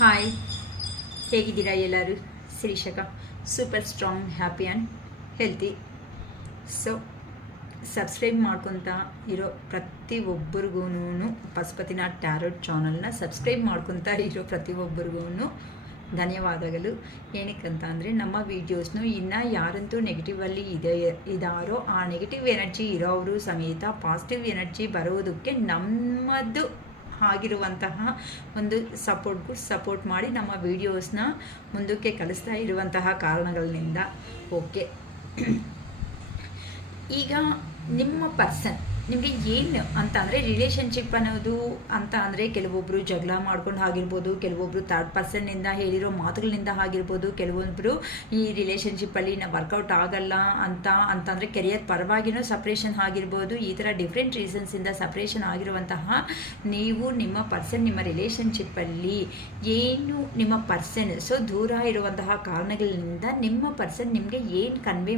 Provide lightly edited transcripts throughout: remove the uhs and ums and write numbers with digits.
Hi, ಹೇಗಿದ್ದೀರಾ ಎಲ್ಲರೂ? ಶ್ರೀಶಕ super strong, happy and healthy. So subscribe ಮಾಡ್ಕೊತಾ ಇರೋ ಪ್ರತಿಯೊಬ್ಬರಿಗೂ ಪಶುಪತಿನಾಥ್ ಟ್ಯಾರೋಟ್ ಚಾನಲ್ನ ಸಬ್ಸ್ಕ್ರೈಬ್ ಮಾಡ್ಕೊತಾ ಇರೋ ಪ್ರತಿಯೊಬ್ಬರಿಗೂ ಧನ್ಯವಾದಗಳು. ಏನಕ್ಕಂತ ಅಂದರೆ ನಮ್ಮ ವೀಡಿಯೋಸ್ನು ಇನ್ನು ಯಾರಂತೂ ನೆಗೆಟಿವಲ್ಲಿ ಇದಾರೋ ಆ ನೆಗೆಟಿವ್ ಎನರ್ಜಿ ಇರೋರು ಸಮೇತ ಪಾಸಿಟಿವ್ ಎನರ್ಜಿ ಬರೋದಕ್ಕೆ ನಮ್ಮದು ಆಗಿರುವಂತಹ ಒಂದು ಸಪೋರ್ಟ್ ಮಾಡಿ ನಮ್ಮ ವೀಡಿಯೋಸ್ನ ಮುಂದಕ್ಕೆ ಕಳಿಸ್ತಾ ಇರುವಂತಹ ಕಾರಣಗಳಿಂದ. ಓಕೆ, ಈಗ ನಿಮ್ಮ ಪರ್ಸನ್ ನಿಮಗೆ ಏನು ಅಂತ ಅಂದರೆ ರಿಲೇಷನ್ಶಿಪ್ ಅನ್ನೋದು ಅಂತ ಅಂದರೆ ಕೆಲವೊಬ್ಬರು ಜಗಳ ಮಾಡ್ಕೊಂಡು ಆಗಿರ್ಬೋದು, ಕೆಲವೊಬ್ಬರು ಥರ್ಡ್ ಪರ್ಸನ್ನಿಂದ ಹೇಳಿರೋ ಮಾತುಗಳಿಂದ ಆಗಿರ್ಬೋದು, ಕೆಲವೊಬ್ಬರು ಈ ರಿಲೇಷನ್ಶಿಪ್ಪಲ್ಲಿ ನಾವು ವರ್ಕೌಟ್ ಆಗಲ್ಲ ಅಂತಂದರೆ ಕೆರಿಯರ್ ಪರವಾಗಿನೂ ಸಪ್ರೇಷನ್ ಆಗಿರ್ಬೋದು. ಈ ಥರ ಡಿಫ್ರೆಂಟ್ ರೀಸನ್ಸಿಂದ ಸಪ್ರೇಷನ್ ಆಗಿರುವಂತಹ ನೀವು ನಿಮ್ಮ ಪರ್ಸನ್ ನಿಮ್ಮ ರಿಲೇಷನ್ಶಿಪ್ಪಲ್ಲಿ ಏನು ನಿಮ್ಮ ಪರ್ಸನ್ ದೂರ ಇರುವಂತಹ ಕಾರಣಗಳಿಂದ ನಿಮ್ಮ ಪರ್ಸನ್ ನಿಮಗೆ ಏನು ಕನ್ವೆ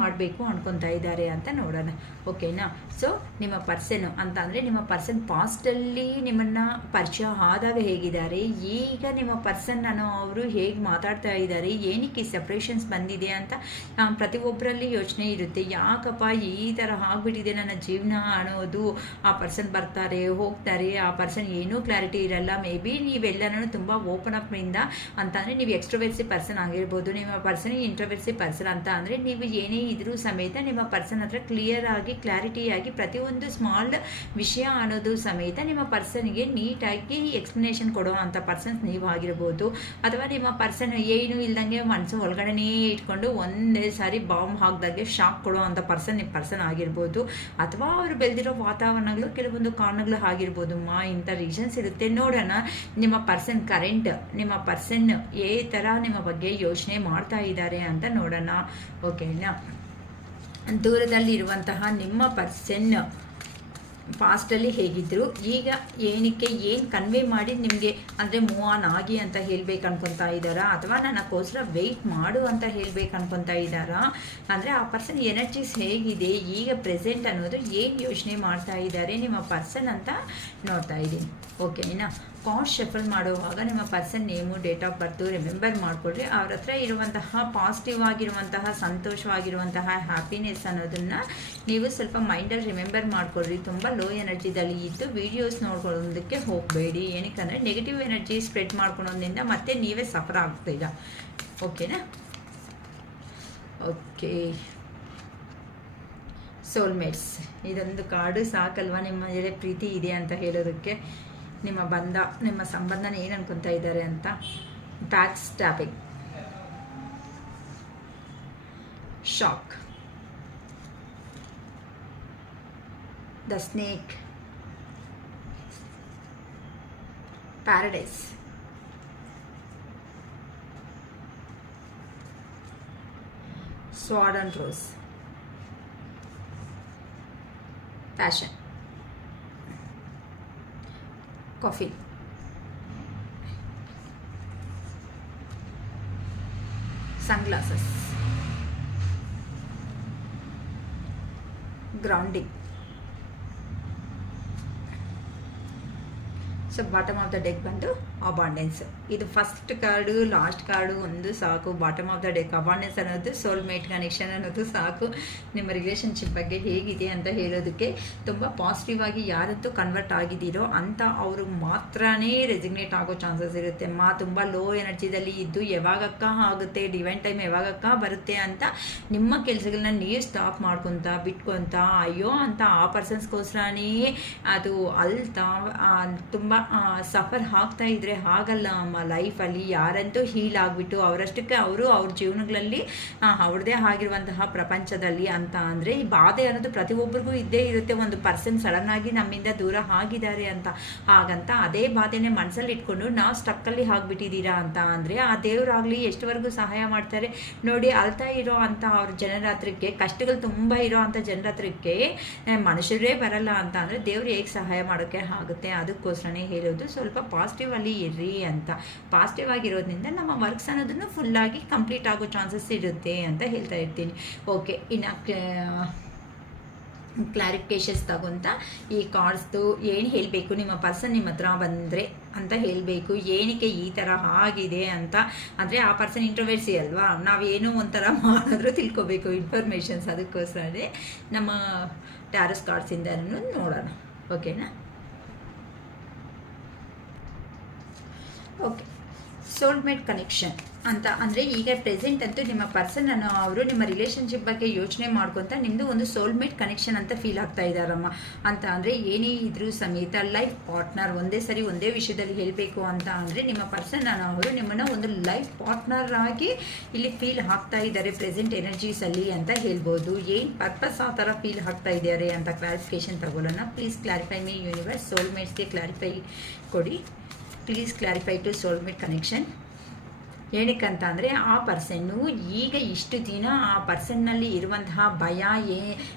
ಮಾಡಬೇಕು ಅನ್ಕೊತಾ ಇದ್ದಾರೆ ಅಂತ ನೋಡೋಣ. ಓಕೆನಾ? ಸೊ ನಿಮ್ಮ ಪರ್ಸನು ಅಂತ ಅಂದರೆ ನಿಮ್ಮ ಪರ್ಸನ್ ಪಾಸ್ಟಲ್ಲಿ ನಿಮ್ಮನ್ನು ಪರಿಚಯ ಆದಾಗ ಹೇಗಿದ್ದಾರೆ, ಈಗ ನಿಮ್ಮ ಪರ್ಸನ್ ಅವರು ಹೇಗೆ ಮಾತಾಡ್ತಾ ಇದ್ದಾರೆ, ಏನಕ್ಕೆ ಸಪ್ರೇಷನ್ಸ್ ಬಂದಿದೆ ಅಂತ ಪ್ರತಿಯೊಬ್ಬರಲ್ಲಿ ಯೋಚನೆ ಇರುತ್ತೆ. ಯಾಕಪ್ಪ ಈ ಥರ ಆಗಿಬಿಟ್ಟಿದೆ ನನ್ನ ಜೀವನ ಅನ್ನೋದು. ಆ ಪರ್ಸನ್ ಬರ್ತಾರೆ ಹೋಗ್ತಾರೆ, ಆ ಪರ್ಸನ್ ಏನೂ ಕ್ಲಾರಿಟಿ ಇರಲ್ಲ. ಮೇ ಬಿ ನೀವೆಲ್ಲನೂ ತುಂಬ ಓಪನ್ ಅಪ್ನಿಂದ ಅಂತಂದರೆ ನೀವು ಎಕ್ಸ್ಟ್ರೋವರ್ಸಿ ಪರ್ಸನ್ ಆಗಿರ್ಬೋದು, ನಿಮ್ಮ ಪರ್ಸನ್ ಇಂಟ್ರೋವರ್ಸಿ ಪರ್ಸನ್ ಅಂತ ಅಂದರೆ ನೀವು ಏನೇ ಇದ್ರೂ ಸಮೇತ ನಿಮ್ಮ ಪರ್ಸನ್ ಹತ್ರ ಕ್ಲಿಯರ್ ಆಗಿ ಕ್ಲಾರಿಟಿಯಾಗಿ ಪ್ರತಿಯೊಂದು ಸ್ಮಾಲ್ ವಿಷಯ ಅನ್ನೋದು ಸಮೇತ ನಿಮ್ಮ ಪರ್ಸನ್ಗೆ ನೀಟಾಗಿ ಎಕ್ಸ್ಪ್ಲನೇಷನ್ ಕೊಡೋ ಅಂಥ ಪರ್ಸನ್ಸ್ ನೀವು ಆಗಿರ್ಬೋದು. ಅಥವಾ ನಿಮ್ಮ ಪರ್ಸನ್ ಏನು ಇಲ್ದಂಗೆ ಮನಸ್ಸು ಒಳಗಡೆನೇ ಇಟ್ಕೊಂಡು ಒಂದೇ ಸಾರಿ ಬಾಂಬ್ ಹಾಕಿದಾಗೆ ಶಾಕ್ ಕೊಡೋ ಅಂಥ ಪರ್ಸನ್ ನಿಮ್ಮ ಪರ್ಸನ್ ಆಗಿರ್ಬೋದು. ಅಥವಾ ಅವರು ಬೆಳೆದಿರೋ ವಾತಾವರಣಗಳು ಕೆಲವೊಂದು ಕಾರಣಗಳು ಆಗಿರ್ಬೋದು. ಇಂಥ ರೀಸನ್ಸ್ ಇರುತ್ತೆ. ನೋಡೋಣ ನಿಮ್ಮ ಪರ್ಸನ್ ಕರೆಂಟ್ ನಿಮ್ಮ ಪರ್ಸನ್ ಏ ಥರ ನಿಮ್ಮ ಬಗ್ಗೆ ಯೋಚನೆ ಮಾಡ್ತಾ ಇದ್ದಾರೆ ಅಂತ ನೋಡೋಣ. ಓಕೆನಾ? ದೂರದಲ್ಲಿ ಇರುವಂತಹ ನಿಮ್ಮ ಪರ್ಸನ್ ಪಾಸ್ಟಲ್ಲಿ ಹೇಗಿದ್ದರು, ಈಗ ಏನಕ್ಕೆ ಏನು ಕನ್ವೆ ಮಾಡಿ ನಿಮಗೆ ಅಂದರೆ ಮೂವ್ ಆನ್ ಆಗಿ ಅಂತ ಹೇಳ್ಬೇಕು ಅನ್ಕೊತಾ ಇದ್ದಾರಾ, ಅಥವಾ ನನಗೋಸ್ಕರ ವೆಯ್ಟ್ ಮಾಡು ಅಂತ ಹೇಳ್ಬೇಕು ಅನ್ಕೊತಾ ಇದ್ದಾರಾ, ಅಂದರೆ ಆ ಪರ್ಸನ್ ಎನರ್ಜೀಸ್ ಹೇಗಿದೆ ಈಗ ಪ್ರೆಸೆಂಟ್ ಅನ್ನೋದು ಏನು ಯೋಚನೆ ಮಾಡ್ತಾ ಇದ್ದಾರೆ ನಿಮ್ಮ ಪರ್ಸನ್ ಅಂತ ನೋಡ್ತಾ ಇದ್ದೀನಿ. ಓಕೆನಾ? ಕಾರ್ಡ್ ಶಫಲ್ ಮಾಡುವಾಗ ನಿಮ್ಮ person name, date of birth remember ಮಾಡಿಕೊಡ್ರಿ. ಅವ್ರ ಹತ್ರ ಇರುವಂತಹ ಪಾಸಿಟಿವ್ ಆಗಿರುವಂತಹ ಸಂತೋಷವಾಗಿರುವಂತಹ ಹ್ಯಾಪಿನೆಸ್ ಅನ್ನೋದನ್ನು ನೀವು ಸ್ವಲ್ಪ ಮೈಂಡಲ್ಲಿ ರಿಮೆಂಬರ್ ಮಾಡಿಕೊಡ್ರಿ. ತುಂಬ ಲೋ ಎನರ್ಜಿದಲ್ಲಿ ಇದ್ದು ವೀಡಿಯೋಸ್ ನೋಡ್ಕೊಳ್ಳೋದಕ್ಕೆ ಹೋಗಬೇಡಿ. ಏನಕ್ಕಂದರೆ ನೆಗೆಟಿವ್ ಎನರ್ಜಿ ಸ್ಪ್ರೆಡ್ ಮಾಡ್ಕೊಳೋದ್ರಿಂದ ಮತ್ತೆ ನೀವೇ ಸಫರ್ ಆಗ್ತೀರಾ. ಓಕೆನಾ? ಓಕೆ, ಸೋಲ್ಮೇಟ್ಸ್ ಇದೊಂದು ಕಾರ್ಡು ಸಾಕಲ್ವಾ ನಿಮ್ಮ ಮೇಲೆ ಪ್ರೀತಿ ಇದೆ ಅಂತ ಹೇಳೋದಕ್ಕೆ, ನಿಮ್ಮ ಸಂಬಂಧನ ಏನು ಅನ್ಕೊತಾ ಇದ್ದಾರೆ ಅಂತ. Back stabbing, shock, the snake, paradise, sword and rose, passion, coffee, sunglasses, grounding. So bottom of the deck ಬಂದು ಅಬಾಂಡೆನ್ಸ್. ಇದು ಫಸ್ಟ್ ಕಾರ್ಡು ಲಾಸ್ಟ್ ಕಾರ್ಡು ಒಂದು ಸಾಕು. Bottom of the deck abundance ಅನ್ನೋದು ಸೋಲ್ಮೇಟ್ ಕನೆಕ್ಷನ್ ಅನ್ನೋದು ಸಾಕು ನಿಮ್ಮ ರಿಲೇಷನ್ಶಿಪ್ ಬಗ್ಗೆ ಹೇಗಿದೆ ಅಂತ ಹೇಳೋದಕ್ಕೆ. ತುಂಬ ಪಾಸಿಟಿವ್ ಆಗಿ ಯಾರಂತೂ ಕನ್ವರ್ಟ್ ಆಗಿದ್ದೀರೋ ಅಂತ ಅವರು ಮಾತ್ರನೇ ರೆಸಿಗ್ನೇಟ್ ಆಗೋ ಚಾನ್ಸಸ್ ಇರುತ್ತೆ. ತುಂಬ ಲೋ ಎನರ್ಜಿದಲ್ಲಿ ಇದ್ದು ಯಾವಾಗಕ್ಕ ಆಗುತ್ತೆ, ಡಿವೈನ್ ಟೈಮ್ ಯಾವಾಗಕ್ಕ ಬರುತ್ತೆ ಅಂತ ನಿಮ್ಮ ಕೆಲಸಗಳನ್ನ ನೀವು ಸ್ಟಾಪ್ ಬಿಟ್ಕೊತ ಅಯ್ಯೋ ಅಂತ ಆ ಪರ್ಸನ್ಸ್ಗೋಸ್ಕರನೇ ಅದು ಅಲ್ತಾ ತುಂಬ ಸಫರ್ ಆಗ್ತಾ ಇದ್ರೆ ಹಾಗಲ್ಲ ಅಮ್ಮ ಲೈಫಲ್ಲಿ. ಯಾರಂತೂ ಹೀಲ್ ಆಗಿಬಿಟ್ಟು ಅವರಷ್ಟಕ್ಕೆ ಅವರು ಅವ್ರ ಜೀವನಗಳಲ್ಲಿ ಅವ್ರದ್ದೇ ಆಗಿರುವಂತಹ ಪ್ರಪಂಚದಲ್ಲಿ ಅಂತ ಅಂದರೆ ಈ ಬಾಧೆ ಅನ್ನೋದು ಪ್ರತಿಯೊಬ್ಬರಿಗೂ ಇದ್ದೇ ಇರುತ್ತೆ. ಒಂದು ಪರ್ಸನ್ ಸಡನ್ನಾಗಿ ನಮ್ಮಿಂದ ದೂರ ಆಗಿದ್ದಾರೆ ಅಂತ ಹಾಗಂತ ಅದೇ ಬಾಧೆನೇ ಮನಸ್ಸಲ್ಲಿ ಇಟ್ಕೊಂಡು ನಾವು ಸ್ಟಕ್ಕಲ್ಲಿ ಆಗಿಬಿಟ್ಟಿದ್ದೀರಾ ಅಂತ ಅಂದರೆ ಆ ದೇವರಾಗಲಿ ಎಷ್ಟುವರೆಗೂ ಸಹಾಯ ಮಾಡ್ತಾರೆ ನೋಡಿ. ಅಳ್ತಾ ಇರೋ ಅಂಥ ಅವ್ರ ಜನರ ಹತ್ರಕ್ಕೆ, ಕಷ್ಟಗಳು ತುಂಬ ಇರೋ ಅಂಥ ಜನರ ಹತ್ರಕ್ಕೆ ಮನುಷ್ಯರೇ ಬರಲ್ಲ ಅಂತ ಅಂದರೆ ದೇವ್ರು ಹೇಗೆ ಸಹಾಯ ಮಾಡೋಕ್ಕೆ ಆಗುತ್ತೆ. ಅದಕ್ಕೋಸ್ಕರನೇ ಹೇಳೋದು ಸ್ವಲ್ಪ ಪಾಸಿಟಿವ್ ಅಲ್ಲಿ ಇರ್ರಿ ಅಂತ. ಪಾಸಿಟಿವ್ ಆಗಿರೋದ್ರಿಂದ ನಮ್ಮ ವರ್ಕ್ಸ್ ಅನ್ನೋದನ್ನು ಫುಲ್ಲಾಗಿ ಕಂಪ್ಲೀಟ್ ಆಗೋ ಚಾನ್ಸಸ್ ಇರುತ್ತೆ ಅಂತ ಹೇಳ್ತಾ ಇರ್ತೀನಿ. ಓಕೆ, ಇನ್ನು ಕ್ಲಾರಿಫಿಕೇಷನ್ಸ್ ತಗೊಂತ ಈ ಕಾರ್ಡ್ಸ್ದು ಏನು ಹೇಳಬೇಕು, ನಿಮ್ಮ ಪರ್ಸನ್ ನಿಮ್ಮ ಹತ್ರ ಬಂದರೆ ಅಂತ ಹೇಳಬೇಕು, ಏನಕ್ಕೆ ಈ ಥರ ಆಗಿದೆ ಅಂತ. ಅಂದರೆ ಆ ಪರ್ಸನ್ ಇಂಟ್ರೋವರ್ಸಿ ಅಲ್ವಾ, ನಾವೇನೋ ಒಂಥರ ಮಾಡಿದ್ರೂ ತಿಳ್ಕೊಬೇಕು ಇನ್ಫಾರ್ಮೇಷನ್ಸ್. ಅದಕ್ಕೋಸ್ಕರ ನಮ್ಮ ಟ್ಯಾರೋಸ್ ಕಾರ್ಡ್ಸಿಂದನೂ ನೋಡೋಣ, ಓಕೆನಾ? ಓಕೆ, ಸೋಲ್ಮೇಟ್ ಕನೆಕ್ಷನ್ ಅಂತ ಅಂದರೆ ಈಗ ಪ್ರೆಸೆಂಟ್ ಅಂತೂ ನಿಮ್ಮ ಪರ್ಸನ್ ಅನ್ನೋ ಅವರು ನಿಮ್ಮ ರಿಲೇಷನ್ಶಿಪ್ ಬಗ್ಗೆ ಯೋಚನೆ ಮಾಡ್ಕೊತ ನಿಮ್ಮದು ಒಂದು ಸೋಲ್ಮೇಟ್ ಕನೆಕ್ಷನ್ ಅಂತ ಫೀಲ್ ಆಗ್ತಾ ಇದ್ದಾರಮ್ಮ. ಅಂತ ಅಂದರೆ ಏನೇ ಇದ್ರೂ ಸಮೇತ ಲೈಫ್ ಪಾರ್ಟ್ನರ್ ಒಂದೇ ಸರಿ ಒಂದೇ ವಿಷಯದಲ್ಲಿ ಹೇಳಬೇಕು ಅಂತ ಅಂದರೆ ನಿಮ್ಮ ಪರ್ಸನ್ ಅನ್ನೋ ಅವರು ನಿಮ್ಮನ್ನು ಒಂದು ಲೈಫ್ ಪಾರ್ಟ್ನರ್ ಆಗಿ ಇಲ್ಲಿ ಫೀಲ್ ಆಗ್ತಾ ಇದ್ದಾರೆ ಪ್ರೆಸೆಂಟ್ ಎನರ್ಜೀಸಲ್ಲಿ ಅಂತ ಹೇಳ್ಬೋದು. ಏನು ಪರ್ಪಸ್ ಆ ಥರ ಫೀಲ್ ಆಗ್ತಾ ಇದ್ದಾರೆ ಅಂತ ಕ್ಲಾರಿಫಿಕೇಶನ್ ತಗೊಳ್ಳೋಣ. Please clarify me universe. ಸೋಲ್ಮೇಟ್ಸ್ಗೆ ಕ್ಲಾರಿಫೈ ಕೊಡಿ. Please clarify to soulmate connection. ಏನಕ್ಕಂತ ಅಂದರೆ ಆ ಪರ್ಸನ್ನು ಈಗ ಇಷ್ಟು ದಿನ ಆ ಪರ್ಸನ್ನಲ್ಲಿ ಇರುವಂತಹ ಭಯ,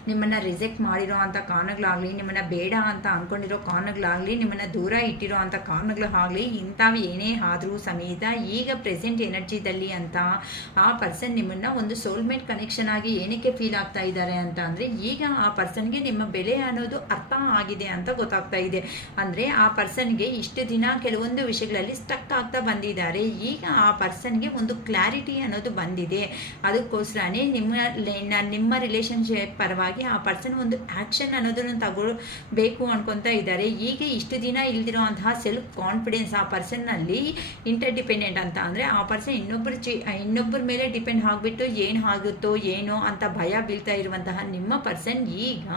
ನಿಮ್ಮನ್ನು ರಿಜೆಕ್ಟ್ ಮಾಡಿರೋ ಅಂಥ ಕಾರಣಗಳಾಗಲಿ, ನಿಮ್ಮನ್ನು ಬೇಡ ಅಂತ ಅಂದ್ಕೊಂಡಿರೋ ಕಾರಣಗಳಾಗಲಿ, ನಿಮ್ಮನ್ನು ದೂರ ಇಟ್ಟಿರೋ ಅಂಥ ಕಾರಣಗಳಾಗಲಿ, ಇಂಥವು ಏನೇ ಆದರೂ ಸಮೇತ ಈಗ ಪ್ರೆಸೆಂಟ್ ಎನರ್ಜಿದಲ್ಲಿ ಅಂತ ಆ ಪರ್ಸನ್ ನಿಮ್ಮನ್ನು ಒಂದು ಸೋಲ್ಮೇಟ್ ಕನೆಕ್ಷನ್ ಆಗಿ ಏನಕ್ಕೆ ಫೀಲ್ ಆಗ್ತಾ ಇದ್ದಾರೆ ಅಂತ ಅಂದರೆ ಈಗ ಆ ಪರ್ಸನ್ಗೆ ನಿಮ್ಮ ಬೆಲೆ ಅನ್ನೋದು ಅರ್ಥ ಆಗಿದೆ ಅಂತ ಗೊತ್ತಾಗ್ತಾ ಇದೆ. ಅಂದರೆ ಆ ಪರ್ಸನ್ಗೆ ಇಷ್ಟು ದಿನ ಕೆಲವೊಂದು ವಿಷಯಗಳಲ್ಲಿ ಸ್ಟಕ್ ಆಗ್ತಾ ಬಂದಿದ್ದಾರೆ. ಈಗ ಆ ಪರ್ಸನ್ಗೆ ಒಂದು ಕ್ಲಾರಿಟಿ ಅನ್ನೋದು ಬಂದಿದೆ. ಅದಕ್ಕೋಸ್ಕರನೇ ನಿಮ್ಮ ರಿಲೇಷನ್ಶಿಪ್ ಪರವಾಗಿ ಆ ಪರ್ಸನ್ ಒಂದು ಆ್ಯಕ್ಷನ್ ಅನ್ನೋದನ್ನು ತಗೊಳ್ಬೇಕು ಅನ್ಕೊತಾ ಇದ್ದಾರೆ. ಈಗ ಇಷ್ಟು ದಿನ ಇಲ್ದಿರೋ ಅಂತಹ ಸೆಲ್ಫ್ ಕಾನ್ಫಿಡೆನ್ಸ್ ಆ ಪರ್ಸನ್ನಲ್ಲಿ ಇಂಟರ್ ಡಿಪೆಂಡೆಂಟ್ ಅಂತ ಅಂದರೆ ಆ ಪರ್ಸನ್ ಇನ್ನೊಬ್ಬರ ಮೇಲೆ ಡಿಪೆಂಡ್ ಆಗಿಬಿಟ್ಟು ಏನು ಆಗುತ್ತೋ ಏನೋ ಅಂತ ಭಯ ಬೀಳ್ತಾ ಇರುವಂತಹ ನಿಮ್ಮ ಪರ್ಸನ್ ಈಗ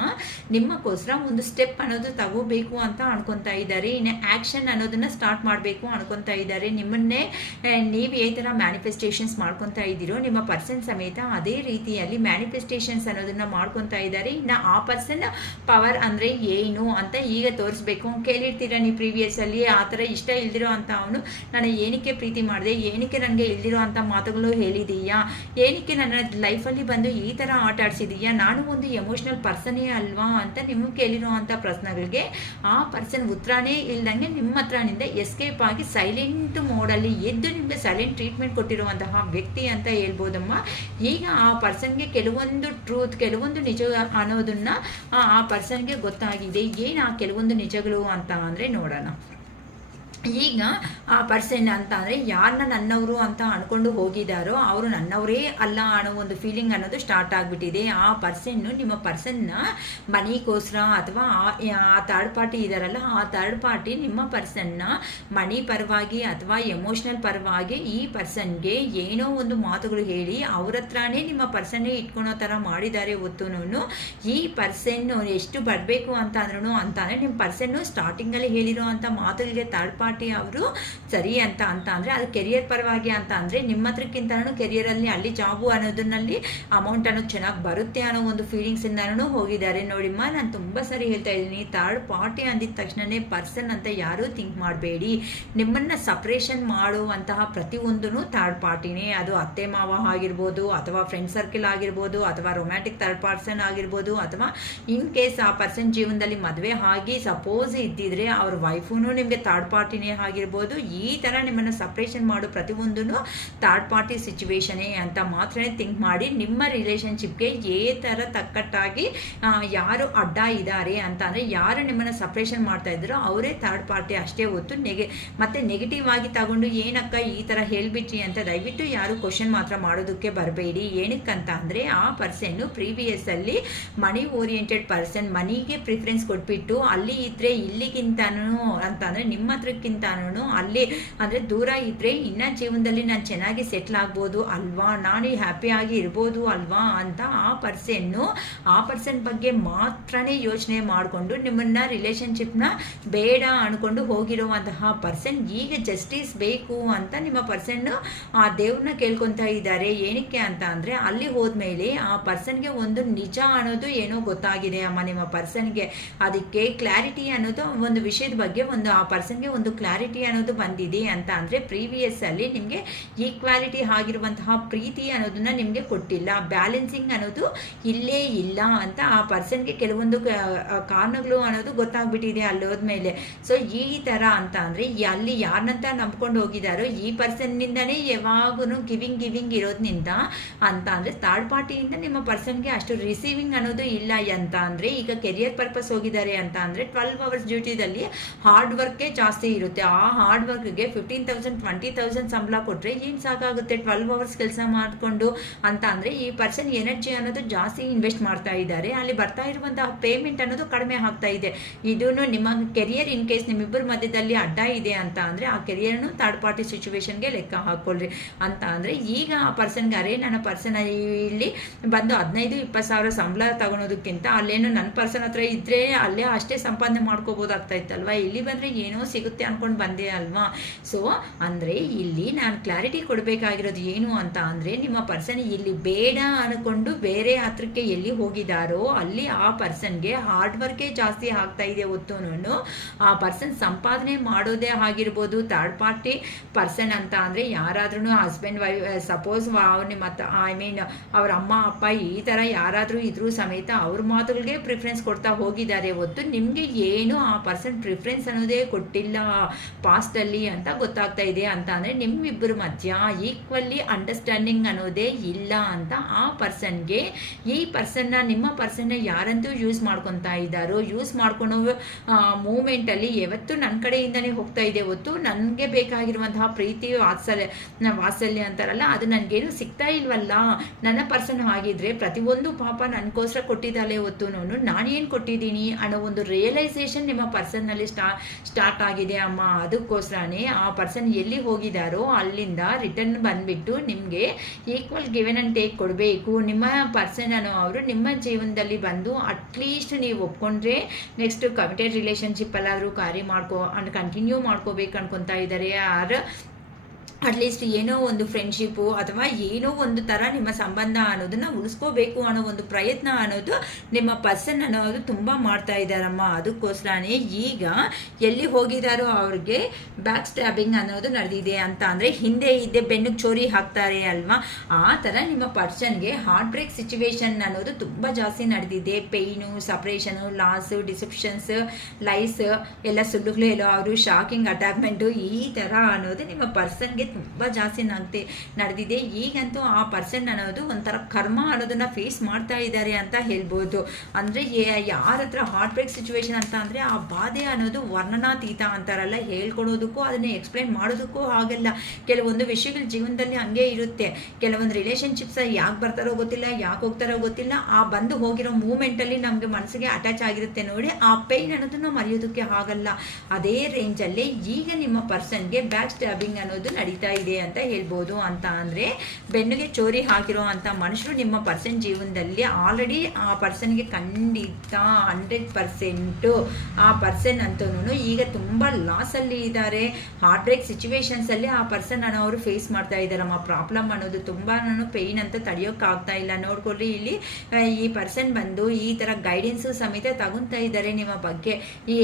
ನಿಮ್ಮಕ್ಕೋಸ್ಕರ ಒಂದು ಸ್ಟೆಪ್ ಅನ್ನೋದು ತಗೋಬೇಕು ಅಂತ ಅನ್ಕೊತಾ ಇದ್ದಾರೆ. ಇನ್ನು ಆ್ಯಕ್ಷನ್ ಅನ್ನೋದನ್ನು ಸ್ಟಾರ್ಟ್ ಮಾಡಬೇಕು ಅನ್ಕೊತಾ ಇದ್ದಾರೆ. ನಿಮ್ಮನ್ನೇ ನೀವು ಈ ಥರ ಮ್ಯಾನಿಫೆಸ್ಟೇಷನ್ಸ್ ಮಾಡ್ಕೊತಾ ಇದ್ದೀರೋ ನಿಮ್ಮ ಪರ್ಸನ್ ಸಮೇತ ಅದೇ ರೀತಿಯಲ್ಲಿ ಮ್ಯಾನಿಫೆಸ್ಟೇಷನ್ಸ್ ಅನ್ನೋದನ್ನ ಮಾಡ್ಕೊತಾ ಇದ್ದಾರೆ. ಇನ್ನು ಆ ಪರ್ಸನ್ ಪವರ್ ಅಂದರೆ ಏನು ಅಂತ ಈಗ ತೋರಿಸ್ಬೇಕು. ಕೇಳಿರ್ತೀರ ನೀವು ಪ್ರೀವಿಯಸ್ಸಲ್ಲಿ ಆ ಥರ ಇಷ್ಟ ಇಲ್ದಿರೋ ಅಂತ ಅವನು ನಾನು ಏನಕ್ಕೆ ಪ್ರೀತಿ ಮಾಡಿದೆ, ಏನಕ್ಕೆ ನನಗೆ ಇಲ್ದಿರೋ ಅಂಥ ಮಾತುಗಳು ಹೇಳಿದೀಯಾ, ಏನಕ್ಕೆ ನನ್ನ ಲೈಫಲ್ಲಿ ಬಂದು ಈ ಥರ ಆಟ ಆಡಿಸಿದೀಯಾ, ನಾನು ಒಂದು ಎಮೋಷ್ನಲ್ ಪರ್ಸನೇ ಅಲ್ವಾ ಅಂತ ನಿಮಗೆ ಕೇಳಿರೋ ಅಂಥ ಪ್ರಶ್ನೆಗಳಿಗೆ ಆ ಪರ್ಸನ್ ಉತ್ತರನೇ ಇಲ್ದಂಗೆ ನಿಮ್ಮ ಹತ್ರನಿಂದ ಎಸ್ಕೇಪ್ ಆಗಿ ಸೈಲೆಂಟ್ ಮೋಡಲ್ಲಿ ಎದ್ದು ನಿಮಗೆ ಸೈಲೆಂಟ್ ಟ್ರೀಟ್ಮೆಂಟ್ ಕೊಟ್ಟಿರುವಂತಹ ವ್ಯಕ್ತಿ ಅಂತ ಹೇಳ್ಬೋದಮ್ಮ. ಈಗ ಆ ಪರ್ಸನ್ಗೆ ಕೆಲವೊಂದು ಟ್ರೂತ್, ಕೆಲವೊಂದು ನಿಜ ಅನ್ನೋದನ್ನ ಆ ಪರ್ಸನ್ಗೆ ಗೊತ್ತಾಗಿದೆ. ಏನು ಆ ಕೆಲವೊಂದು ನಿಜಗಳು ಅಂತ ಅಂದರೆ ನೋಡೋಣ. ಈಗ ಆ ಪರ್ಸನ್ ಅಂತ ಅಂದರೆ ಯಾರನ್ನ ನನ್ನವರು ಅಂತ ಅಂದ್ಕೊಂಡು ಹೋಗಿದ್ದಾರೋ ಅವರು ನನ್ನವರೇ ಅಲ್ಲ ಅನ್ನೋ ಒಂದು ಫೀಲಿಂಗ್ ಅನ್ನೋದು ಸ್ಟಾರ್ಟ್ ಆಗಿಬಿಟ್ಟಿದೆ. ಆ ಪರ್ಸನ್ನು ನಿಮ್ಮ ಪರ್ಸನ್ನ ಮನಿಗೋಸ್ಕರ ಅಥವಾ ಆ ಥರ್ಡ್ ಪಾರ್ಟಿ ಇದ್ದಾರಲ್ಲ ಆ ಥರ್ಡ್ ಪಾರ್ಟಿ ನಿಮ್ಮ ಪರ್ಸನ್ನ ಮನಿ ಪರವಾಗಿ ಅಥವಾ ಎಮೋಷ್ನಲ್ ಪರವಾಗಿ ಈ ಪರ್ಸನ್ಗೆ ಏನೋ ಒಂದು ಮಾತುಗಳು ಹೇಳಿ ಅವ್ರ ಹತ್ರನೇ ನಿಮ್ಮ ಪರ್ಸನ್ನೇ ಇಟ್ಕೊಳೋ ಥರ ಮಾಡಿದ್ದಾರೆ. ಹೊತ್ತುನು ಈ ಪರ್ಸನ್ನು ಎಷ್ಟು ಬರಬೇಕು ಅಂತ ಅಂದ್ರೂ ಅಂತ ಅಂದರೆ ನಿಮ್ಮ ಪರ್ಸನ್ನು ಸ್ಟಾರ್ಟಿಂಗಲ್ಲಿ ಹೇಳಿರೋ ಅಂಥ ಮಾತುಗಳಿಗೆ ಥರ್ಡ್ ಪಾರ್ಟಿ ಅವರು ಸರಿ ಅಂತ ಅಂದರೆ ಅದು ಕೆರಿಯರ್ ಪರವಾಗಿ ಅಂತ ಅಂದರೆ ನಿಮ್ಮ ಹತ್ರಕ್ಕಿಂತನೂ ಕೆರಿಯರಲ್ಲಿ ಅಲ್ಲಿ ಜಾಬು ಅನ್ನೋದನ್ನಲ್ಲಿ ಅಮೌಂಟ್ ಅನ್ನೋದು ಚೆನ್ನಾಗಿ ಬರುತ್ತೆ ಅನ್ನೋ ಒಂದು ಫೀಲಿಂಗ್ಸಿಂದನೂ ಹೋಗಿದ್ದಾರೆ. ನೋಡಿಮ್ಮ, ನಾನು ತುಂಬ ಸರಿ ಹೇಳ್ತಾ ಇದ್ದೀನಿ, ಥರ್ಡ್ ಪಾರ್ಟಿ ಅಂದಿದ ತಕ್ಷಣವೇ ಪರ್ಸನ್ ಅಂತ ಯಾರೂ ಥಿಂಕ್ ಮಾಡಬೇಡಿ. ನಿಮ್ಮನ್ನು ಸಪ್ರೇಷನ್ ಮಾಡುವಂತಹ ಪ್ರತಿಯೊಂದೂ ಥರ್ಡ್ ಪಾರ್ಟಿನೇ. ಅದು ಅತ್ತೆ ಮಾವ ಆಗಿರ್ಬೋದು ಅಥವಾ ಫ್ರೆಂಡ್ ಸರ್ಕಲ್ ಆಗಿರ್ಬೋದು ಅಥವಾ ರೊಮ್ಯಾಂಟಿಕ್ ಥರ್ಡ್ ಪರ್ಸನ್ ಆಗಿರ್ಬೋದು ಅಥವಾ ಇನ್ ಕೇಸ್ ಆ ಪರ್ಸನ್ ಜೀವನದಲ್ಲಿ ಮದುವೆ ಆಗಿ ಸಪೋಸ್ ಇದ್ದಿದ್ರೆ ಅವ್ರ ವೈಫೂ ನಿಮಗೆ ಥರ್ಡ್ ಪಾರ್ಟಿನೇ ಆಗಿರ್ಬೋದು. ಈ ಥರ ನಿಮ್ಮನ್ನು ಸಪ್ರೇಷನ್ ಮಾಡೋ ಪ್ರತಿಯೊಂದೂ ಥರ್ಡ್ ಪಾರ್ಟಿ ಸಿಚುವೇಶನೇ ಅಂತ ಮಾತ್ರ ಥಿಂಕ್ ಮಾಡಿ ನಿಮ್ಮ ರಿಲೇಷನ್ಶಿಪ್ಗೆ ಏ ಥರ ತಕ್ಕಟ್ಟಾಗಿ ಯಾರು ಅಡ್ಡ ಇದ್ದಾರೆ ಅಂತ ಅಂದರೆ ಯಾರು ನಿಮ್ಮನ್ನು ಸಪ್ರೇಷನ್ ಮಾಡ್ತಾ ಇದ್ದಾರೋ ಅವರೇ ಥರ್ಡ್ ಪಾರ್ಟಿ ಅಷ್ಟೇ. ಹೊತ್ತು ಮತ್ತೆ ನೆಗೆಟಿವ್ ಆಗಿ ತಗೊಂಡು ಏನಕ್ಕ ಈ ಥರ ಹೇಳಿಬಿಟ್ರಿ ಅಂತ ದಯವಿಟ್ಟು ಯಾರು ಕ್ವಶನ್ ಮಾತ್ರ ಮಾಡೋದಕ್ಕೆ ಬರಬೇಡಿ. ಏನಕ್ಕಂತ ಅಂದರೆ ಆ ಪರ್ಸನ್ನು ಪ್ರೀವಿಯಸ್ಸಲ್ಲಿ ಮನಿ ಓರಿಯೆಂಟೆಡ್ ಪರ್ಸನ್, ಮನಿಗೆ ಪ್ರಿಫರೆನ್ಸ್ ಕೊಟ್ಬಿಟ್ಟು ಅಲ್ಲಿ ಇದ್ದರೆ ಇಲ್ಲಿಗಿಂತನೂ ಅಂತಂದರೆ ನಿಮ್ಮ ಹತ್ರಕ್ಕಿಂತ ಅಲ್ಲಿ ಅಂದರೆ ದೂರ ಇದ್ದರೆ ಇನ್ನ ಜೀವನದಲ್ಲಿ ನಾನು ಚೆನ್ನಾಗಿ ಸೆಟ್ಲ್ ಆಗ್ಬೋದು ಅಲ್ವಾ, ನಾನು ಹ್ಯಾಪಿಯಾಗಿ ಇರ್ಬೋದು ಅಲ್ವಾ ಅಂತ ಆ ಪರ್ಸನ್ ಬಗ್ಗೆ ಮಾತ್ರನೇ ಯೋಚನೆ ಮಾಡಿಕೊಂಡು ನಿಮ್ಮನ್ನ ರಿಲೇಷನ್ಶಿಪ್ನ ಬೇಡ ಅಂದ್ಕೊಂಡು ಹೋಗಿರುವಂತಹ ಪರ್ಸನ್ ಈಗ ಜಸ್ಟಿಸ್ ಬೇಕು ಅಂತ ನಿಮ್ಮ ಪರ್ಸನ್ನು ಆ ದೇವ್ರನ್ನ ಕೇಳ್ಕೊತಾ ಇದ್ದಾರೆ. ಏನಕ್ಕೆ ಅಂತ ಅಂದರೆ ಅಲ್ಲಿ ಹೋದ್ಮೇಲೆ ಆ ಪರ್ಸನ್ಗೆ ಒಂದು ನಿಜ ಅನ್ನೋದು ಏನೋ ಗೊತ್ತಾಗಿದೆ ಅಮ್ಮ ನಿಮ್ಮ ಪರ್ಸನ್ಗೆ. ಅದಕ್ಕೆ ಕ್ಲಾರಿಟಿ ಅನ್ನೋದು ಒಂದು ವಿಷಯದ ಬಗ್ಗೆ ಒಂದು ಆ ಪರ್ಸನ್ಗೆ ಒಂದು ಕ್ಲಾರಿಟಿ ಅನ್ನೋದು ಬಂದಿದೆ ಅಂತ ಅಂದರೆ ಪ್ರೀವಿಯಸ್ ಅಲ್ಲಿ ನಿಮಗೆ ಈಕ್ವಾಲಿಟಿ ಆಗಿರುವಂತಹ ಪ್ರೀತಿ ಅನ್ನೋದನ್ನ ನಿಮಗೆ ಕೊಟ್ಟಿಲ್ಲ, ಬ್ಯಾಲೆನ್ಸಿಂಗ್ ಅನ್ನೋದು ಇಲ್ಲೇ ಇಲ್ಲ ಅಂತ ಆ ಪರ್ಸನ್ಗೆ ಕೆಲವೊಂದು ಕಾರಣಗಳು ಅನ್ನೋದು ಗೊತ್ತಾಗ್ಬಿಟ್ಟಿದೆ ಅಲ್ಲಿ ಹೋದ್ಮೇಲೆ. ಸೊ ಈ ಥರ ಅಂತ ಅಂದರೆ ಅಲ್ಲಿ ಯಾರನ್ನಂತ ನಂಬ್ಕೊಂಡು ಹೋಗಿದ್ದಾರೋ ಈ ಪರ್ಸನ್ನಿಂದನೇ ಯಾವಾಗೂ ಗಿವಿಂಗ್ ಇರೋದ್ರಿಂದ ಅಂತ ಅಂದರೆ ಥರ್ಡ್ ಪಾರ್ಟಿಯಿಂದ ನಿಮ್ಮ ಪರ್ಸನ್ಗೆ ಅಷ್ಟು ರಿಸೀವಿಂಗ್ ಅನ್ನೋದು ಇಲ್ಲ ಅಂತ ಅಂದರೆ ಈಗ ಕೆರಿಯರ್ ಪರ್ಪಸ್ ಹೋಗಿದ್ದಾರೆ ಅಂತ ಅಂದರೆ 12 ಅವರ್ಸ್ ಡ್ಯೂಟಿದಲ್ಲಿ ಹಾರ್ಡ್ ವರ್ಕೇ ಜಾಸ್ತಿ ಇರುತ್ತೆ. ಆ ಹಾರ್ಡ್ ವರ್ಕ್ಗೆ 15,000 20,000 ಸಂಬಳ ಕೊಟ್ಟರೆ ಏನು ಸಾಕಾಗುತ್ತೆ 12 ಅವರ್ಸ್ ಕೆಲಸ ಮಾಡಿಕೊಂಡು ಅಂತ ಅಂದರೆ ಈ ಪರ್ಸನ್ ಎನರ್ಜಿ ಅನ್ನೋದು ಜಾಸ್ತಿ ಇನ್ವೆಸ್ಟ್ ಮಾಡ್ತಾ ಇದ್ದಾರೆ, ಅಲ್ಲಿ ಬರ್ತಾ ಇರುವಂತಹ ಪೇಮೆಂಟ್ ಅನ್ನೋದು ಕಡಿಮೆ ಆಗ್ತಾ ಇದೆ. ಇದೂ ನಿಮ್ಮ ಕೆರಿಯರ್ ಇನ್ ಕೇಸ್ ನಿಮ್ಮಿಬ್ಬರ ಮಧ್ಯದಲ್ಲಿ ಅಡ್ಡ ಇದೆ ಅಂತ ಅಂದರೆ ಆ ಕೆರಿಯರ್ನು ಥರ್ಡ್ ಪಾರ್ಟಿ ಸಿಚುವೇಶನ್ಗೆ ಲೆಕ್ಕ ಹಾಕ್ಕೊಳ್ರಿ ಅಂತ ಅಂದರೆ ಈಗ ಆ ಪರ್ಸನ್ಗೆ ಅರೇ ನನ್ನ ಪರ್ಸನ್ ಇಲ್ಲಿ ಬಂದು 15-20 ಸಾವಿರ ಸಂಬಳ ತಗೊಳೋದಕ್ಕಿಂತ ಅಲ್ಲೇನು ನನ್ನ ಪರ್ಸನ್ ಹತ್ರ ಇದ್ದರೆ ಅಲ್ಲೇ ಅಷ್ಟೇ ಸಂಪಾದನೆ ಮಾಡ್ಕೋಬೋದಾಗ್ತಾ ಇತ್ತಲ್ವಾ, ಇಲ್ಲಿ ಬಂದರೆ ಏನೋ ಸಿಗುತ್ತೆ ಅಂದ್ಕೊಂಡು ಬಂದೆ ಅಲ್ವಾ. ಸೊ ಅಂದರೆ ಇಲ್ಲಿ ನಾನು ಕ್ಲಾರಿಟಿ ಕೊಡಬೇಕಾಗಿರೋದು ಏನು ಅಂತ ಅಂದರೆ ನಿಮ್ಮ ಪರ್ಸನ್ ಇಲ್ಲಿ ಬೇಡ ಅಂದ್ಕೊಂಡು ಬೇರೆ ಹತ್ರಕ್ಕೆ ಎಲ್ಲಿ ಹೋಗಿದ್ದಾರೋ ಅಲ್ಲಿ ಆ ಪರ್ಸನ್ಗೆ ಹಾರ್ಡ್ ವರ್ಕೇ ಜಾಸ್ತಿ ಆಗ್ತಾ ಇದೆ ಹೊತ್ತುನು ಆ ಪರ್ಸನ್ ಸಂಪಾದನೆ ಮಾಡೋದೇ ಆಗಿರ್ಬೋದು. ಥರ್ಡ್ ಪಾರ್ಟಿ ಪರ್ಸನ್ ಅಂತ ಅಂದರೆ ಯಾರಾದ್ರೂ ಹಸ್ಬೆಂಡ್ ವೈಫ್ ಸಪೋಸ್ ನಿಮ್ಮ ಐ ಮೀನ್ ಅವ್ರ ಅಮ್ಮ ಅಪ್ಪ ಈ ಥರ ಯಾರಾದರೂ ಇದ್ರೂ ಸಮೇತ ಅವ್ರ ಮಾತುಗಳಿಗೆ ಪ್ರಿಫರೆನ್ಸ್ ಕೊಡ್ತಾ ಹೋಗಿದ್ದಾರೆ ಹೊತ್ತು ನಿಮಗೆ ಏನು ಆ ಪರ್ಸನ್ ಪ್ರಿಫರೆನ್ಸ್ ಅನ್ನೋದೇ ಕೊಟ್ಟಿಲ್ಲ ಪಾಸ್ಟಲ್ಲಿ ಅಂತ ಗೊತ್ತಾಗ್ತಾ ಇದೆ ಅಂತ ಅಂದರೆ ನಿಮ್ಮಿಬ್ಬರ ಮಧ್ಯ ಈಕ್ವಲ್ಲಿ ಅಂಡರ್ಸ್ಟ್ಯಾಂಡಿಂಗ್ ಅನ್ನೋದೇ ಇಲ್ಲ ಅಂತ ಆ ಪರ್ಸನ್ಗೆ ಈ ಪರ್ಸನ್ನ ನಿಮ್ಮ ಪರ್ಸನ್ನ ಯಾರಂತೂ ಯೂಸ್ ಮಾಡ್ಕೊತಾ ಇದ್ದಾರೋ ಯೂಸ್ ಮಾಡ್ಕೊಳೋ ಮೂಮೆಂಟಲ್ಲಿ ಯಾವತ್ತೂ ನನ್ನ ಕಡೆಯಿಂದನೇ ಹೋಗ್ತಾ ಇದೆ ಹೊತ್ತು ನನಗೆ ಬೇಕಾಗಿರುವಂತಹ ಪ್ರೀತಿ ವಾತ್ಸಲ್ಯ ಅಂತಾರಲ್ಲ ಅದು ನನಗೇನು ಸಿಗ್ತಾ ಇಲ್ವಲ್ಲ, ನನ್ನ ಪರ್ಸನ್ ಆಗಿದ್ರೆ ಪ್ರತಿಯೊಂದು ಪಾಪ ನನಗೋಸ್ಕರ ಕೊಟ್ಟಿದ್ದಾಳೆ ಹೊತ್ತು ನಾನೇನು ಕೊಟ್ಟಿದ್ದೀನಿ ಅನ್ನೋ ಒಂದು ರಿಯಲೈಸೇಷನ್ ನಿಮ್ಮ ಪರ್ಸನ್ನಲ್ಲಿ ಸ್ಟಾರ್ಟ್ ಆಗಿದೆ ಅಮ್ಮ. ಅದಕ್ಕೋಸ್ಕರನೇ ಆ ಪರ್ಸನ್ ಎಲ್ಲಿ ಹೋಗಿದ್ದಾರೋ ಅಲ್ಲಿಂದ ರಿಟರ್ನ್ ಬಂದುಬಿಟ್ಟು ನಿಮಗೆ ಈಕ್ವಲ್ ಗಿವನ್ ಆ್ಯಂಡ್ ಟೇಕ್ ಕೊಡಬೇಕು. ನಿಮ್ಮ ಪರ್ಸನ್ ಅನ್ನೋ ಅವರು ನಿಮ್ಮ ಜೀವನದಲ್ಲಿ ಬಂದು ಅಟ್ಲೀಸ್ಟ್ ನೀವು ಒಪ್ಕೊಂಡ್ರೆ ನೆಕ್ಸ್ಟ್ ಕಮಿಟೆಡ್ ರಿಲೇಷನ್ಶಿಪ್ ಅಲ್ಲಾದರೂ ಕಂಟಿನ್ಯೂ ಮಾಡ್ಕೋಬೇಕು ಅನ್ಕೊತಾ ಇದ್ದಾರೆ. ಅಟ್ಲೀಸ್ಟ್ ಏನೋ ಒಂದು ಫ್ರೆಂಡ್ಶಿಪ್ಪು ಅಥವಾ ಏನೋ ಒಂದು ಥರ ನಿಮ್ಮ ಸಂಬಂಧ ಅನ್ನೋದನ್ನು ಉಳಿಸ್ಕೋಬೇಕು ಅನ್ನೋ ಒಂದು ಪ್ರಯತ್ನ ಅನ್ನೋದು ನಿಮ್ಮ ಪರ್ಸನ್ ಅನ್ನೋದು ತುಂಬ ಮಾಡ್ತಾ ಇದ್ದಾರಮ್ಮ. ಅದಕ್ಕೋಸ್ಕರನೇ ಈಗ ಎಲ್ಲಿ ಹೋಗಿದ್ದಾರೋ ಅವ್ರಿಗೆ ಬ್ಯಾಕ್ ಸ್ಟ್ಯಾಬಿಂಗ್ ಅನ್ನೋದು ನಡೆದಿದೆ ಅಂತ ಅಂದರೆ ಹಿಂದೆ ಇದ್ದೆ ಬೆನ್ನಿಗೆ ಚೋರಿ ಹಾಕ್ತಾರೆ ಅಲ್ವಾ, ಆ ಥರ ನಿಮ್ಮ ಪರ್ಸನ್ಗೆ ಹಾರ್ಟ್ ಬ್ರೇಕ್ ಸಿಚುವೇಶನ್ ಅನ್ನೋದು ತುಂಬ ಜಾಸ್ತಿ ನಡೆದಿದೆ. ಪೇಯ್ನು, ಸಪ್ರೇಷನು, ಲಾಸು, ಡಿಸೆಪ್ಷನ್ಸ್, ಲೈಸ್ ಎಲ್ಲ ಸುಳ್ಳುಗಳು ಹೇಳೋ ಅವರು ಶಾಕಿಂಗ್ ಅಟ್ಯಾಕ್ಮೆಂಟು ಈ ಥರ ಅನ್ನೋದು ನಿಮ್ಮ ಪರ್ಸನ್ಗೆ ತುಂಬ ಜಾಸ್ತಿ ನಡೆದಿದೆ. ಈಗಂತೂ ಆ ಪರ್ಸನ್ ಅನ್ನೋದು ಒಂಥರ ಕರ್ಮ ಅನ್ನೋದನ್ನ ಫೇಸ್ ಮಾಡ್ತಾ ಇದ್ದಾರೆ ಅಂತ ಹೇಳ್ಬೋದು. ಅಂದರೆ ಯಾರ ಹತ್ರ ಹಾರ್ಟ್ ಬ್ರೇಕ್ ಸಿಚುವೇಶನ್ ಅಂತ ಅಂದರೆ ಆ ಬಾಧೆ ಅನ್ನೋದು ವರ್ಣನಾತೀತ ಅಂತಾರಲ್ಲ, ಹೇಳ್ಕೊಡೋದಕ್ಕೂ ಅದನ್ನೇ ಎಕ್ಸ್ಪ್ಲೈನ್ ಮಾಡೋದಕ್ಕೂ ಆಗಲ್ಲ. ಕೆಲವೊಂದು ವಿಷಯಗಳ ಜೀವನದಲ್ಲಿ ಹಂಗೆ ಇರುತ್ತೆ. ಕೆಲವೊಂದು ರಿಲೇಷನ್ಶಿಪ್ಸ್ ಯಾಕೆ ಬರ್ತಾರೋ ಗೊತ್ತಿಲ್ಲ, ಯಾಕೆ ಹೋಗ್ತಾರೋ ಗೊತ್ತಿಲ್ಲ, ಆ ಬಂದು ಹೋಗಿರೋ ಮೂಮೆಂಟಲ್ಲಿ ನಮಗೆ ಮನಸ್ಸಿಗೆ ಅಟ್ಯಾಚ್ ಆಗಿರುತ್ತೆ ನೋಡಿ, ಆ ಪೇಯ್ನ್ ಅನ್ನೋದನ್ನು ಮರೆಯೋದಕ್ಕೆ ಆಗಲ್ಲ. ಅದೇ ರೇಂಜಲ್ಲಿ ಈಗ ನಿಮ್ಮ ಪರ್ಸನ್ಗೆ ಬ್ಯಾಕ್ ಸ್ಟ್ಯಾಬಿಂಗ್ ಅನ್ನೋದು ನಡೀತಾ ಇದೆ ಅಂತ ಹೇಳ್ಬೋದು. ಅಂತ ಅಂದರೆ ಬೆನ್ನಿಗೆ ಚೋರಿ ಹಾಕಿರೋ ಅಂತ ಮನುಷ್ಯರು ನಿಮ್ಮ ಪರ್ಸನ್ ಜೀವನದಲ್ಲಿ ಆಲ್ರೆಡಿ ಆ ಪರ್ಸನ್ಗೆ ಖಂಡಿತ 100% ಆ ಪರ್ಸನ್ ಅಂತೂ ಈಗ ತುಂಬ ಲಾಸಲ್ಲಿ ಇದ್ದಾರೆ. ಹಾರ್ಟ್ ಬ್ರೇಕ್ ಸಿಚುವೇಶನ್ಸಲ್ಲಿ ಆ ಪರ್ಸನ್ ಅವರು ಫೇಸ್ ಮಾಡ್ತಾ ಇದ್ದಾರಮ್ಮ. ಪ್ರಾಬ್ಲಮ್ ಅನ್ನೋದು ತುಂಬ ಪೇಯ್ನ್ ಅಂತ ತಡೆಯೋಕ್ಕಾಗ್ತಾ ಇಲ್ಲ. ನೋಡ್ಕೊಳ್ರಿ ಇಲ್ಲಿ ಈ ಪರ್ಸನ್ ಬಂದು ಈ ಥರ ಗೈಡೆನ್ಸು ಸಮೇತ ತಗೊತಾ ಇದ್ದಾರೆ ನಿಮ್ಮ ಬಗ್ಗೆ.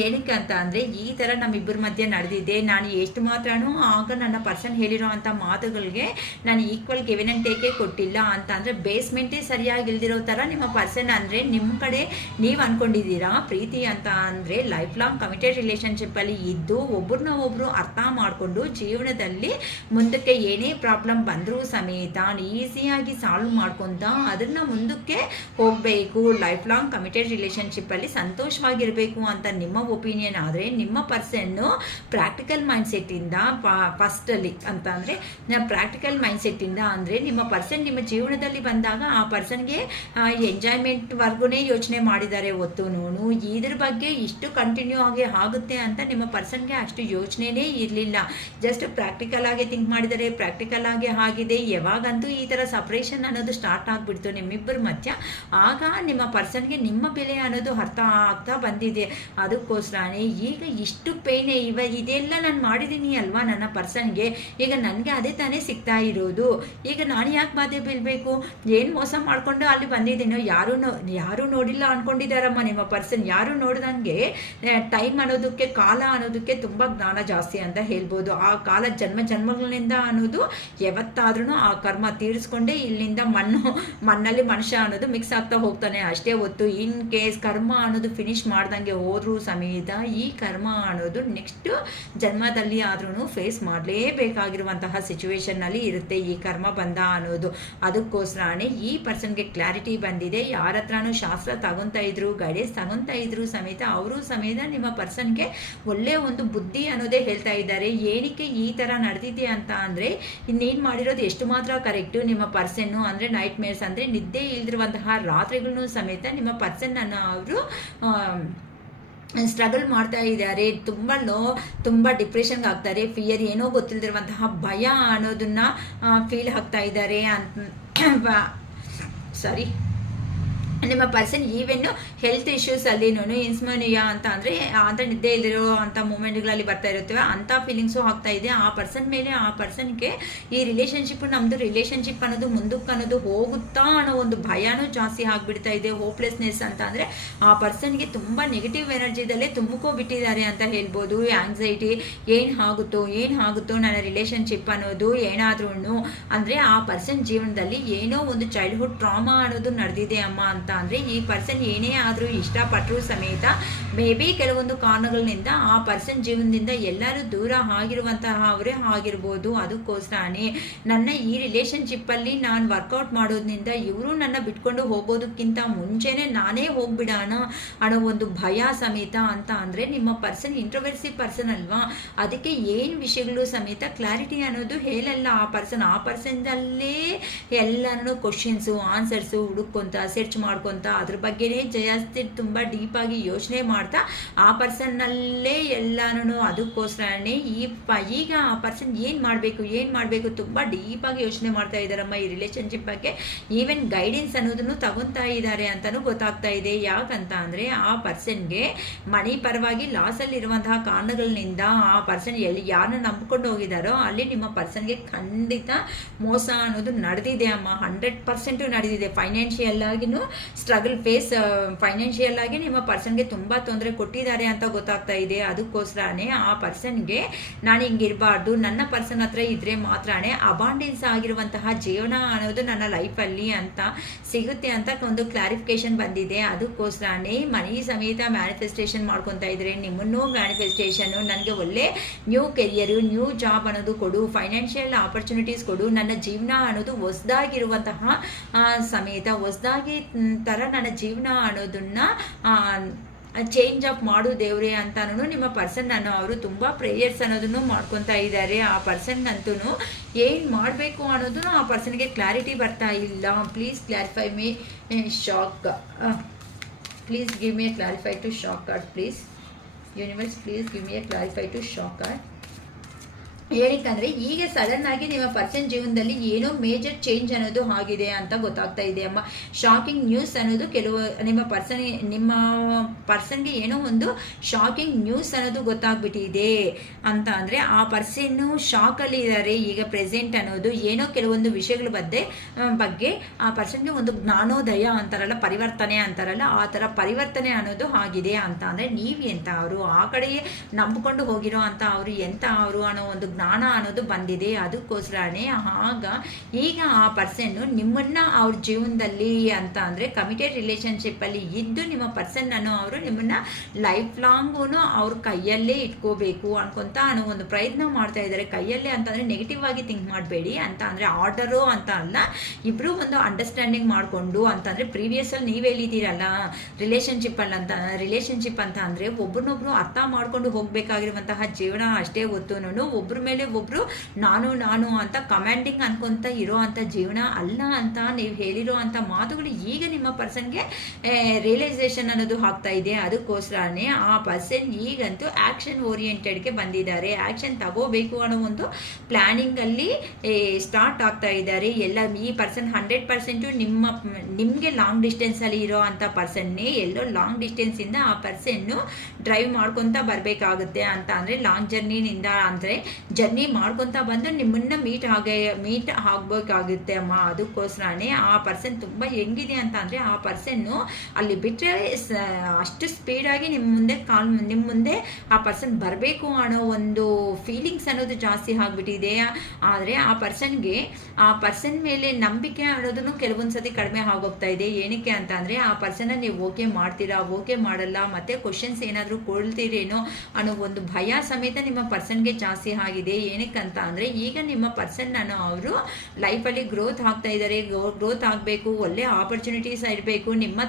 ಏನಕ್ಕೆ ಅಂತ ಅಂದರೆ ಈ ಥರ ನಮ್ಮಿಬ್ಬರ ಮಧ್ಯೆ ನಡೆದಿದೆ, ನಾನು ಎಷ್ಟು ಮಾತ್ರನೂ ಆಗ ನನ್ನ ಪರ್ಸನ್ ಹೇಳಿರೋ ಅಂಥ ಮಾತುಗಳಿಗೆ ನಾನು ಈಕ್ವಲ್ ಗಿವನ್ ಆ್ಯಂಡ್ ಟೇಕೇ ಕೊಟ್ಟಿಲ್ಲ ಅಂತ ಅಂದರೆ ಬೇಸ್ಮೆಂಟೇ ಸರಿಯಾಗಿ ಇಲ್ದಿರೋ ಥರ ನಿಮ್ಮ ಪರ್ಸನ್ ಅಂದರೆ ನಿಮ್ಮ ಕಡೆ ನೀವು ಅಂದ್ಕೊಂಡಿದ್ದೀರಾ ಪ್ರೀತಿ ಅಂತ ಅಂದರೆ ಲೈಫ್ ಲಾಂಗ್ ಕಮಿಟೆಡ್ ರಿಲೇಷನ್ಶಿಪ್ಪಲ್ಲಿ ಇದ್ದು ಒಬ್ಬರನ್ನ ಒಬ್ಬರು ಅರ್ಥ ಮಾಡಿಕೊಂಡು ಜೀವನದಲ್ಲಿ ಮುಂದಕ್ಕೆ ಏನೇ ಪ್ರಾಬ್ಲಮ್ ಬಂದರೂ ಸಮೇತ ಈಸಿಯಾಗಿ ಸಾಲ್ವ್ ಮಾಡ್ಕೊತ ಅದನ್ನು ಮುಂದಕ್ಕೆ ಹೋಗಬೇಕು. ಲೈಫ್ ಲಾಂಗ್ ಕಮಿಟೆಡ್ ರಿಲೇಷನ್ಶಿಪ್ಪಲ್ಲಿ ಸಂತೋಷವಾಗಿರಬೇಕು ಅಂತ ನಿಮ್ಮ ಒಪಿನಿಯನ್ ಆದರೆ ನಿಮ್ಮ ಪರ್ಸನ್ನು ಪ್ರಾಕ್ಟಿಕಲ್ ಮೈಂಡ್ಸೆಟ್ಟಿಂದ ಫಸ್ಟಲ್ಲಿ ಅಂತ ಅಂದರೆ ಪ್ರಾಕ್ಟಿಕಲ್ ಮೈಂಡ್ಸೆಟ್ಟಿಂದ ಅಂದರೆ ನಿಮ್ಮ ಪರ್ಸನ್ ನಿಮ್ಮ ಜೀವನದಲ್ಲಿ ಬಂದಾಗ ಆ ಪರ್ಸನ್ಗೆ ಎಂಜಾಯ್ಮೆಂಟ್ವರೆಗೂ ಯೋಚನೆ ಮಾಡಿದ್ದಾರೆ ಹೊತ್ತು ಇದ್ರ ಬಗ್ಗೆ ಇಷ್ಟು ಕಂಟಿನ್ಯೂ ಆಗಿ ಆಗುತ್ತೆ ಅಂತ ನಿಮ್ಮ ಪರ್ಸನ್ಗೆ ಅಷ್ಟು ಯೋಚನೆನೇ ಇರಲಿಲ್ಲ. ಜಸ್ಟ್ ಪ್ರಾಕ್ಟಿಕಲ್ ಆಗಿ ಥಿಂಕ್ ಮಾಡಿದರೆ ಪ್ರಾಕ್ಟಿಕಲ್ ಆಗಿ ಆಗಿದೆ. ಯಾವಾಗಂತೂ ಈ ಥರ ಸಪ್ರೇಷನ್ ಅನ್ನೋದು ಸ್ಟಾರ್ಟ್ ಆಗಿಬಿಡ್ತು ನಿಮ್ಮಿಬ್ಬರ ಮಧ್ಯ, ಆಗ ನಿಮ್ಮ ಪರ್ಸನ್ಗೆ ನಿಮ್ಮ ಬೆಲೆ ಅನ್ನೋದು ಅರ್ಥ ಆಗ್ತಾ ಬಂದಿದೆ. ಅದಕ್ಕೋಸ್ಕರನೇ ಈಗ ಇಷ್ಟು ಪೇಯ್ನೆ ಇದೆಲ್ಲ ನಾನು ಮಾಡಿದ್ದೀನಿ ಅಲ್ವಾ ನನ್ನ ಪರ್ಸನ್ಗೆ, ಈಗ ನನಗೆ ಅದೇ ತಾನೇ ಸಿಗ್ತಾ ಇರೋದು, ಈಗ ನಾನು ಯಾಕೆ ಬಾಧೆ ಬೀಳಬೇಕು, ಏನು ಮೋಸ ಮಾಡಿಕೊಂಡು ಅಲ್ಲಿ ಬಂದಿದ್ದೀನೋ, ಯಾರೂ ನೋಡಿಲ್ಲ ಅಂದ್ಕೊಂಡಿದ್ದಾರಮ್ಮ ನಿಮ್ಮ ಪರ್ಸನ್. ಯಾರು ನೋಡ್ದಂಗೆ ಟೈಮ್ ಅನ್ನೋದಕ್ಕೆ, ಕಾಲ ಅನ್ನೋದಕ್ಕೆ ತುಂಬ ಜ್ಞಾನ ಜಾಸ್ತಿ ಅಂತ ಹೇಳ್ಬೋದು. ಆ ಕಾಲ ಜನ್ಮಗಳಿಂದ ಅನ್ನೋದು ಯಾವತ್ತಾದ್ರೂ ಆ ಕರ್ಮ ತೀರಿಸ್ಕೊಂಡೇ ಇಲ್ಲಿಂದ ಮಣ್ಣಲ್ಲಿ ಮನುಷ್ಯ ಅನ್ನೋದು ಮಿಕ್ಸ್ ಆಗ್ತಾ ಹೋಗ್ತಾನೆ ಅಷ್ಟೇ ಹೊತ್ತು. ಇನ್ ಕೇಸ್ ಕರ್ಮ ಅನ್ನೋದು ಫಿನಿಶ್ ಮಾಡ್ದಂಗೆ ಹೋದ್ರೂ ಸಮೇತ ಈ ಕರ್ಮ ಅನ್ನೋದು ನೆಕ್ಸ್ಟ್ ಜನ್ಮದಲ್ಲಿ ಆದ್ರೂ ಫೇಸ್ ಮಾಡಲೇಬೇಕಾಗಿರುವಂತಹ ಸಿಚುವೇಶನ್ನಲ್ಲಿ ಇರುತ್ತೆ ಈ ಕರ್ಮ ಬಂಧ ಅನ್ನೋದು. ಅದಕ್ಕೋಸ್ಕರನೇ ಈ ಪರ್ಸನ್ಗೆ ಕ್ಲಾರಿಟಿ ಬಂದಿದೆ. ಯಾರ ಹತ್ರನೂ ಶಾಸ್ತ್ರ ತಗೊತಾ ಇದ್ರು, ಗೈಡೆನ್ಸ್ ತಗೊತಾ ಇದ್ರು ಸಮೇತ ಅವರು ಸಮೇತ ನಿಮ್ಮ ಪರ್ಸನ್ಗೆ ಒಳ್ಳೆ ಒಂದು ಬುದ್ಧಿ ಅನ್ನೋದೇ ಹೇಳ್ತಾ ಇದ್ದಾರೆ. ಏನಕ್ಕೆ ಈ ಥರ ನಡೆದಿದೆ ಅಂತ ಅಂದರೆ, ಇನ್ನೇನು ಮಾಡಿರೋದು ಎಷ್ಟು ಮಾತ್ರ ಕರೆಕ್ಟು. ನಿಮ್ಮ ಪರ್ಸನ್ನು ಅಂದರೆ ನೈಟ್ ಮೇರ್ಸ್ ಅಂದರೆ ನಿದ್ದೆ ಇಲ್ದಿರುವಂತಹ ರಾತ್ರಿಗಳನ್ನೂ ಸಮೇತ ನಿಮ್ಮ ಪರ್ಸನ್ನನ್ನು ಅವರು ಸ್ಟ್ರಗಲ್ ಮಾಡ್ತಾ ಇದ್ದಾರೆ. ತುಂಬ ಡಿಪ್ರೆಷನ್ಗೆ ಆಗ್ತಾರೆ. ಫಿಯರ್, ಏನೋ ಗೊತ್ತಿಲ್ಲದಿರುವಂತಹ ಭಯ ಅನ್ನೋದನ್ನ ಫೀಲ್ ಆಗ್ತಾ ಇದ್ದಾರೆ ನಿಮ್ಮ ಪರ್ಸನ್. ಈವೆನ್ನು ಹೆಲ್ತ್ ಇಶ್ಯೂಸ್ ಅಲ್ಲಿನೂ ಇನ್ಸ್ಮೋನಿಯಾ ಅಂತ ಅಂದರೆ ನಿದ್ದೆ ಇಲ್ದಿರೋ ಅಂಥ ಮೂಮೆಂಟ್ಗಳಲ್ಲಿ ಬರ್ತಾ ಇರುತ್ತವೆ, ಅಂಥ ಫೀಲಿಂಗ್ಸು ಆಗ್ತಾ ಇದೆ ಆ ಪರ್ಸನ್ ಮೇಲೆ. ಆ ಪರ್ಸನ್ಗೆ ಈ ನಮ್ಮದು ರಿಲೇಷನ್ಶಿಪ್ ಅನ್ನೋದು ಮುಂದಕ್ಕೆ ಅನ್ನೋದು ಹೋಗುತ್ತಾ ಅನ್ನೋ ಒಂದು ಭಯನೂ ಜಾಸ್ತಿ ಆಗಿಬಿಡ್ತಾ ಇದೆ. ಹೋಪ್ಲೆಸ್ನೆಸ್ ಅಂತ ಅಂದರೆ ಆ ಪರ್ಸನ್ಗೆ ತುಂಬ ನೆಗೆಟಿವ್ ಎನರ್ಜಿದಲ್ಲೇ ತುಂಬಿಕೋಬಿಟ್ಟಿದ್ದಾರೆ ಅಂತ ಹೇಳ್ಬೋದು. ಆಂಗ್ಸೈಟಿ, ಏನಾಗುತ್ತೋ ನನ್ನ ರಿಲೇಷನ್ಶಿಪ್ ಅನ್ನೋದು ಏನಾದ್ರೂ ಅಂದರೆ ಆ ಪರ್ಸನ್ ಜೀವನದಲ್ಲಿ ಏನೋ ಒಂದು ಚೈಲ್ಡ್ಹುಡ್ ಟ್ರಾಮಾ ಅನ್ನೋದು ನಡೆದಿದೆ ಅಮ್ಮ ಅಂತ ಅಂದರೆ ಈ ಪರ್ಸನ್ ಏನೇ ಆದರೂ ಇಷ್ಟಪಟ್ಟರೂ ಸಮೇತ ಮೇ ಬಿ ಕೆಲವೊಂದು ಕಾರಣಗಳಿಂದ ಆ ಪರ್ಸನ್ ಜೀವನದಿಂದ ಎಲ್ಲರೂ ದೂರ ಆಗಿರುವಂತಹ ಅವರೇ ಆಗಿರ್ಬೋದು. ಅದಕ್ಕೋಸ್ಕರನೇ ನನ್ನ ಈ ರಿಲೇಷನ್ಶಿಪ್ಪಲ್ಲಿ ನಾನು ವರ್ಕೌಟ್ ಮಾಡೋದ್ರಿಂದ ಇವರು ನನ್ನ ಬಿಟ್ಕೊಂಡು ಹೋಗೋದಕ್ಕಿಂತ ಮುಂಚೆನೇ ನಾನೇ ಹೋಗ್ಬಿಡೋಣ ಅನ್ನೋ ಒಂದು ಭಯ ಸಮೇತ. ಅಂತ ಅಂದರೆ ನಿಮ್ಮ ಪರ್ಸನ್ ಇಂಟ್ರೋವರ್ಸಿ ಪರ್ಸನ್ ಅಲ್ವಾ, ಅದಕ್ಕೆ ಏನು ವಿಷಯಗಳು ಸಮೇತ ಕ್ಲಾರಿಟಿ ಅನ್ನೋದು ಹೇಳಲ್ಲ ಆ ಪರ್ಸನ್ದಲ್ಲೇ ಎಲ್ಲನೂ ಕ್ವಶನ್ಸು ಆನ್ಸರ್ಸು ಹುಡುಕೊಂತ ಸರ್ಚ್ ಮಾಡ್ಕೊಂತ ಅದ್ರ ಬಗ್ಗೆನೇ ಜಾಸ್ತಿ ತುಂಬ ಡೀಪಾಗಿ ಯೋಚನೆ ಮಾಡ್ತಾ ಆ ಪರ್ಸನ್ನಲ್ಲೇ ಎಲ್ಲಾನು. ಅದಕ್ಕೋಸ್ಕರನೇ ಈಗ ಆ ಪರ್ಸನ್ ಏನು ಮಾಡಬೇಕು ತುಂಬ ಡೀಪಾಗಿ ಯೋಚನೆ ಮಾಡ್ತಾ ಇದ್ದಾರಮ್ಮ ಈ ರಿಲೇಷನ್ಶಿಪ್ ಬಗ್ಗೆ. ಈವನ್ ಗೈಡೆನ್ಸ್ ಅನ್ನೋದನ್ನು ತಗೊತಾ ಇದ್ದಾರೆ ಅಂತಲೂ ಗೊತ್ತಾಗ್ತಾ ಇದೆ. ಯಾಕಂತ ಅಂದರೆ ಆ ಪರ್ಸನ್ಗೆ ಮನಿ ಪರವಾಗಿ ಲಾಸಲ್ಲಿರುವಂತಹ ಕಾರಣಗಳಿಂದ ಆ ಪರ್ಸನ್ ಯಾರನ್ನ ನಂಬ್ಕೊಂಡು ಹೋಗಿದ್ದಾರೋ ಅಲ್ಲಿ ನಿಮ್ಮ ಪರ್ಸನ್ಗೆ ಖಂಡಿತ ಮೋಸ ಅನ್ನೋದು ನಡೆದಿದೆ ಅಮ್ಮ. 100% ನಡೆದಿದೆ. ಫೈನಾನ್ಷಿಯಲ್ ಆಗಿನೂ ಸ್ಟ್ರಗಲ್ ಫೈನಾನ್ಷಿಯಲ್ ಆಗಿ ನಿಮ್ಮ ಪರ್ಸನ್ಗೆ ತುಂಬ ತೊಂದರೆ ಕೊಟ್ಟಿದ್ದಾರೆ ಅಂತ ಗೊತ್ತಾಗ್ತಾ ಇದೆ. ಅದಕ್ಕೋಸ್ಕರನೇ ಆ ಪರ್ಸನ್ಗೆ ನಾನು ಹಿಂಗಿರಬಾರ್ದು, ನನ್ನ ಪರ್ಸನ್ ಹತ್ರ ಇದ್ರೆ ಮಾತ್ರನೇ ಅಬಾಂಡೆನ್ಸ್ ಆಗಿರುವಂತಹ ಜೀವನ ಅನ್ನೋದು ನನ್ನ ಲೈಫಲ್ಲಿ ಅಂತ ಸಿಗುತ್ತೆ ಅಂತ ಒಂದು ಕ್ಲಾರಿಫಿಕೇಶನ್ ಬಂದಿದೆ. ಅದಕ್ಕೋಸ್ಕರನೇ ಮನಿ ಸಮೇತ ಮ್ಯಾನಿಫೆಸ್ಟೇಷನ್ ಮಾಡ್ಕೊತಾ ಇದ್ರೆ ನಿಮ್ಮನ್ನು ಮ್ಯಾನಿಫೆಸ್ಟೇಷನ್ನು ನನಗೆ ಒಳ್ಳೆ ನ್ಯೂ ಕೆರಿಯರು, ನ್ಯೂ ಜಾಬ್ ಅನ್ನೋದು ಕೊಡು, ಫೈನಾನ್ಷಿಯಲ್ ಆಪರ್ಚುನಿಟೀಸ್ ಕೊಡು, ನನ್ನ ಜೀವನ ಅನ್ನೋದು ಹೊಸದಾಗಿರುವಂತಹ ಸಮೇತ ಹೊಸದಾಗಿ ಥರ ನನ್ನ ಜೀವನ ಅನ್ನೋದನ್ನ ಚೇಂಜ್ ಅಪ್ ಮಾಡು ದೇವ್ರೆ ಅಂತಾನು ನಿಮ್ಮ ಪರ್ಸನ್ ಅವರು ತುಂಬ ಪ್ರೇಯರ್ಸ್ ಅನ್ನೋದನ್ನು ಮಾಡ್ಕೊತಾ ಇದ್ದಾರೆ. ಆ ಪರ್ಸನ್ಗಂತೂ ಏನು ಮಾಡಬೇಕು ಅನ್ನೋದನ್ನು ಆ ಪರ್ಸನ್ಗೆ ಕ್ಲಾರಿಟಿ ಬರ್ತಾ ಇಲ್ಲ. Please clarify me shock, please give me a clarify to shock card please. Universe please give me a clarify to shock card. ಏನಕ್ಕಂದ್ರೆ ಈಗ ಸಡನ್ ಆಗಿ ನಿಮ್ಮ ಪರ್ಸನ್ ಜೀವನದಲ್ಲಿ ಏನೋ ಮೇಜರ್ ಚೇಂಜ್ ಅನ್ನೋದು ಆಗಿದೆ ಅಂತ ಗೊತ್ತಾಗ್ತಾ ಇದೆ ಅಮ್ಮ. ಶಾಕಿಂಗ್ ನ್ಯೂಸ್ ಅನ್ನೋದು ನಿಮ್ಮ ಪರ್ಸನ್ಗೆ ಏನೋ ಒಂದು ಶಾಕಿಂಗ್ ನ್ಯೂಸ್ ಅನ್ನೋದು ಗೊತ್ತಾಗ್ಬಿಟ್ಟಿದೆ ಅಂತ ಅಂದರೆ ಆ ಪರ್ಸನ್ನು ಶಾಕಲ್ಲಿ ಇದ್ದಾರೆ ಈಗ ಪ್ರೆಸೆಂಟ್ ಅನ್ನೋದು. ಏನೋ ಕೆಲವೊಂದು ವಿಷಯಗಳ ಬಗ್ಗೆ ಆ ಪರ್ಸನ್ಗೆ ಒಂದು ಜ್ಞಾನೋದಯ ಅಂತಾರಲ್ಲ, ಪರಿವರ್ತನೆ ಅಂತಾರಲ್ಲ, ಆ ಥರ ಪರಿವರ್ತನೆ ಅನ್ನೋದು ಆಗಿದೆ ಅಂತ ಅಂದರೆ ನೀವು ಎಂತ ಅವರು, ಆ ಕಡೆಯೇ ನಂಬಿಕೊಂಡು ಹೋಗಿರೋ ಅಂತ ಅವರು ಎಂತ ಅವರು ಅನ್ನೋ ಒಂದು ಜ್ಞಾನ ಅನ್ನೋದು ಬಂದಿದೆ. ಅದಕ್ಕೋಸ್ಕರನೇ ಈಗ ಆ ಪರ್ಸನ್ನು ನಿಮ್ಮನ್ನ ಅವ್ರ ಜೀವನದಲ್ಲಿ ಅಂತ ಅಂದರೆ ಕಮಿಟೆಡ್ ರಿಲೇಷನ್ಶಿಪ್ಪಲ್ಲಿ ಇದ್ದು ನಿಮ್ಮ ಪರ್ಸನ್ ಅವರು ನಿಮ್ಮನ್ನ ಲೈಫ್ ಲಾಂಗು ಅವ್ರ ಕೈಯಲ್ಲೇ ಇಟ್ಕೋಬೇಕು ಅನ್ಕೊಂತ ಅನ್ನೋ ಒಂದು ಪ್ರಯತ್ನ ಮಾಡ್ತಾ ಇದ್ದಾರೆ. ಕೈಯಲ್ಲೇ ಅಂತಂದರೆ ನೆಗೆಟಿವ್ ಆಗಿ ಥಿಂಕ್ ಮಾಡಬೇಡಿ ಅಂತ ಅಂದರೆ ಆರ್ಡರು ಅಂತ ಅಲ್ಲ, ಇಬ್ಬರು ಒಂದು ಅಂಡರ್ಸ್ಟ್ಯಾಂಡಿಂಗ್ ಮಾಡಿಕೊಂಡು ಅಂತಂದರೆ ಪ್ರೀವಿಯಸ್ಸಲ್ಲಿ ನೀವು ಹೇಳಿದ್ದೀರಲ್ಲ ರಿಲೇಷನ್ಶಿಪ್ ಅಂತ ಅಂದರೆ ಒಬ್ರನ್ನೊಬ್ರು ಅರ್ಥ ಮಾಡ್ಕೊಂಡು ಹೋಗಬೇಕಾಗಿರುವಂತಹ ಜೀವನ ಅಷ್ಟೇ ಹೊತ್ತು ಒಬ್ಬರ ಮೇಲೆ ಒಬ್ರು ನಾನು ಅಂತ ಕಮಾಂಡಿಂಗ್ ಅನ್ಕೊಂತ ಇರೋ ಅಂತ ಜೀವನ ಅಲ್ಲ ಅಂತ ನೀವು ಹೇಳಿರೋ ಅಂತ ಮಾತುಗಳು ಈಗ ನಿಮ್ಮ ಪರ್ಸನ್ಗೆ ರಿಯಲೈಸೇಷನ್ ಅನ್ನೋದು ಆಗ್ತಾ ಇದೆ. ಅದಕ್ಕೋಸ್ಕರನೇ ಆ ಪರ್ಸನ್ ಈಗಂತೂ ಆಕ್ಷನ್ ಓರಿಯೆಂಟೆಡ್ಗೆ ಬಂದಿದ್ದಾರೆ. ಆಕ್ಷನ್ ತಗೋಬೇಕು ಅನ್ನೋ ಒಂದು ಪ್ಲಾನಿಂಗ್ ಅಲ್ಲಿ ಸ್ಟಾರ್ಟ್ ಆಗ್ತಾ ಇದ್ದಾರೆ ಎಲ್ಲ. ಈ ಪರ್ಸನ್ 100% ನಿಮಗೆ ಲಾಂಗ್ ಡಿಸ್ಟೆನ್ಸ್ ಅಲ್ಲಿ ಇರೋ ಅಂತ ಪರ್ಸನ್ನೇ ಎಲ್ಲೋ ಲಾಂಗ್ ಡಿಸ್ಟೆನ್ಸ್ ಇಂದ ಆ ಪರ್ಸನ್ ಡ್ರೈವ್ ಮಾಡ್ಕೊಂತ ಬರಬೇಕಾಗುತ್ತೆ ಅಂತ ಅಂದ್ರೆ ಲಾಂಗ್ ಜರ್ನಿನಿಂದ ಅಂದರೆ ಜರ್ನಿ ಮಾಡ್ಕೊತಾ ಬಂದು ನಿಮ್ಮನ್ನು ಮೀಟ್ ಆಗಬೇಕಾಗುತ್ತೆ ಅಮ್ಮ. ಅದಕ್ಕೋಸ್ಕರನೇ ಆ ಪರ್ಸನ್ ತುಂಬ ಹೆಂಗಿದೆ ಅಂತ ಅಂದರೆ, ಆ ಪರ್ಸನ್ನು ಅಲ್ಲಿ ಬಿಟ್ಟರೆ ಅಷ್ಟು ಸ್ಪೀಡಾಗಿ ನಿಮ್ಮ ಮುಂದೆ ಆ ಪರ್ಸನ್ ಬರಬೇಕು ಅನ್ನೋ ಒಂದು ಫೀಲಿಂಗ್ಸ್ ಅನ್ನೋದು ಜಾಸ್ತಿ ಆಗಿಬಿಟ್ಟಿದೆ. ಆದರೆ ಆ ಪರ್ಸನ್ ಮೇಲೆ ನಂಬಿಕೆ ಅನ್ನೋದನ್ನು ಕೆಲವೊಂದು ಸತಿ ಕಡಿಮೆ ಆಗೋಗ್ತಾ ಇದೆ. ಏನಕ್ಕೆ ಅಂತ ಅಂದರೆ, ಆ ಪರ್ಸನ್ನ ನೀವು ಓಕೆ ಮಾಡ್ತೀರಾ, ಓಕೆ ಮಾಡಲ್ಲ, ಮತ್ತೆ ಕ್ವಶನ್ಸ್ ಏನಾದರೂ ಕೊಳ್ತೀರೇನೋ ಅನ್ನೋ ಒಂದು ಭಯ ಸಮೇತ ನಿಮ್ಮ ಪರ್ಸನ್ಗೆ ಜಾಸ್ತಿ ಆಗಿದೆ. ಏನಕ್ಕಂತ ಅಂದರೆ, ಈಗ ನಿಮ್ಮ ಪರ್ಸನ್ ಅವರು ಲೈಫಲ್ಲಿ ಗ್ರೋತ್ ಆಗ್ತಾ ಇದ್ದಾರೆ. ಗ್ರೋತ್ ಆಗಬೇಕು, ಒಳ್ಳೆ ಆಪರ್ಚುನಿಟೀಸ್ ಇರಬೇಕು, ನಿಮ್ಮ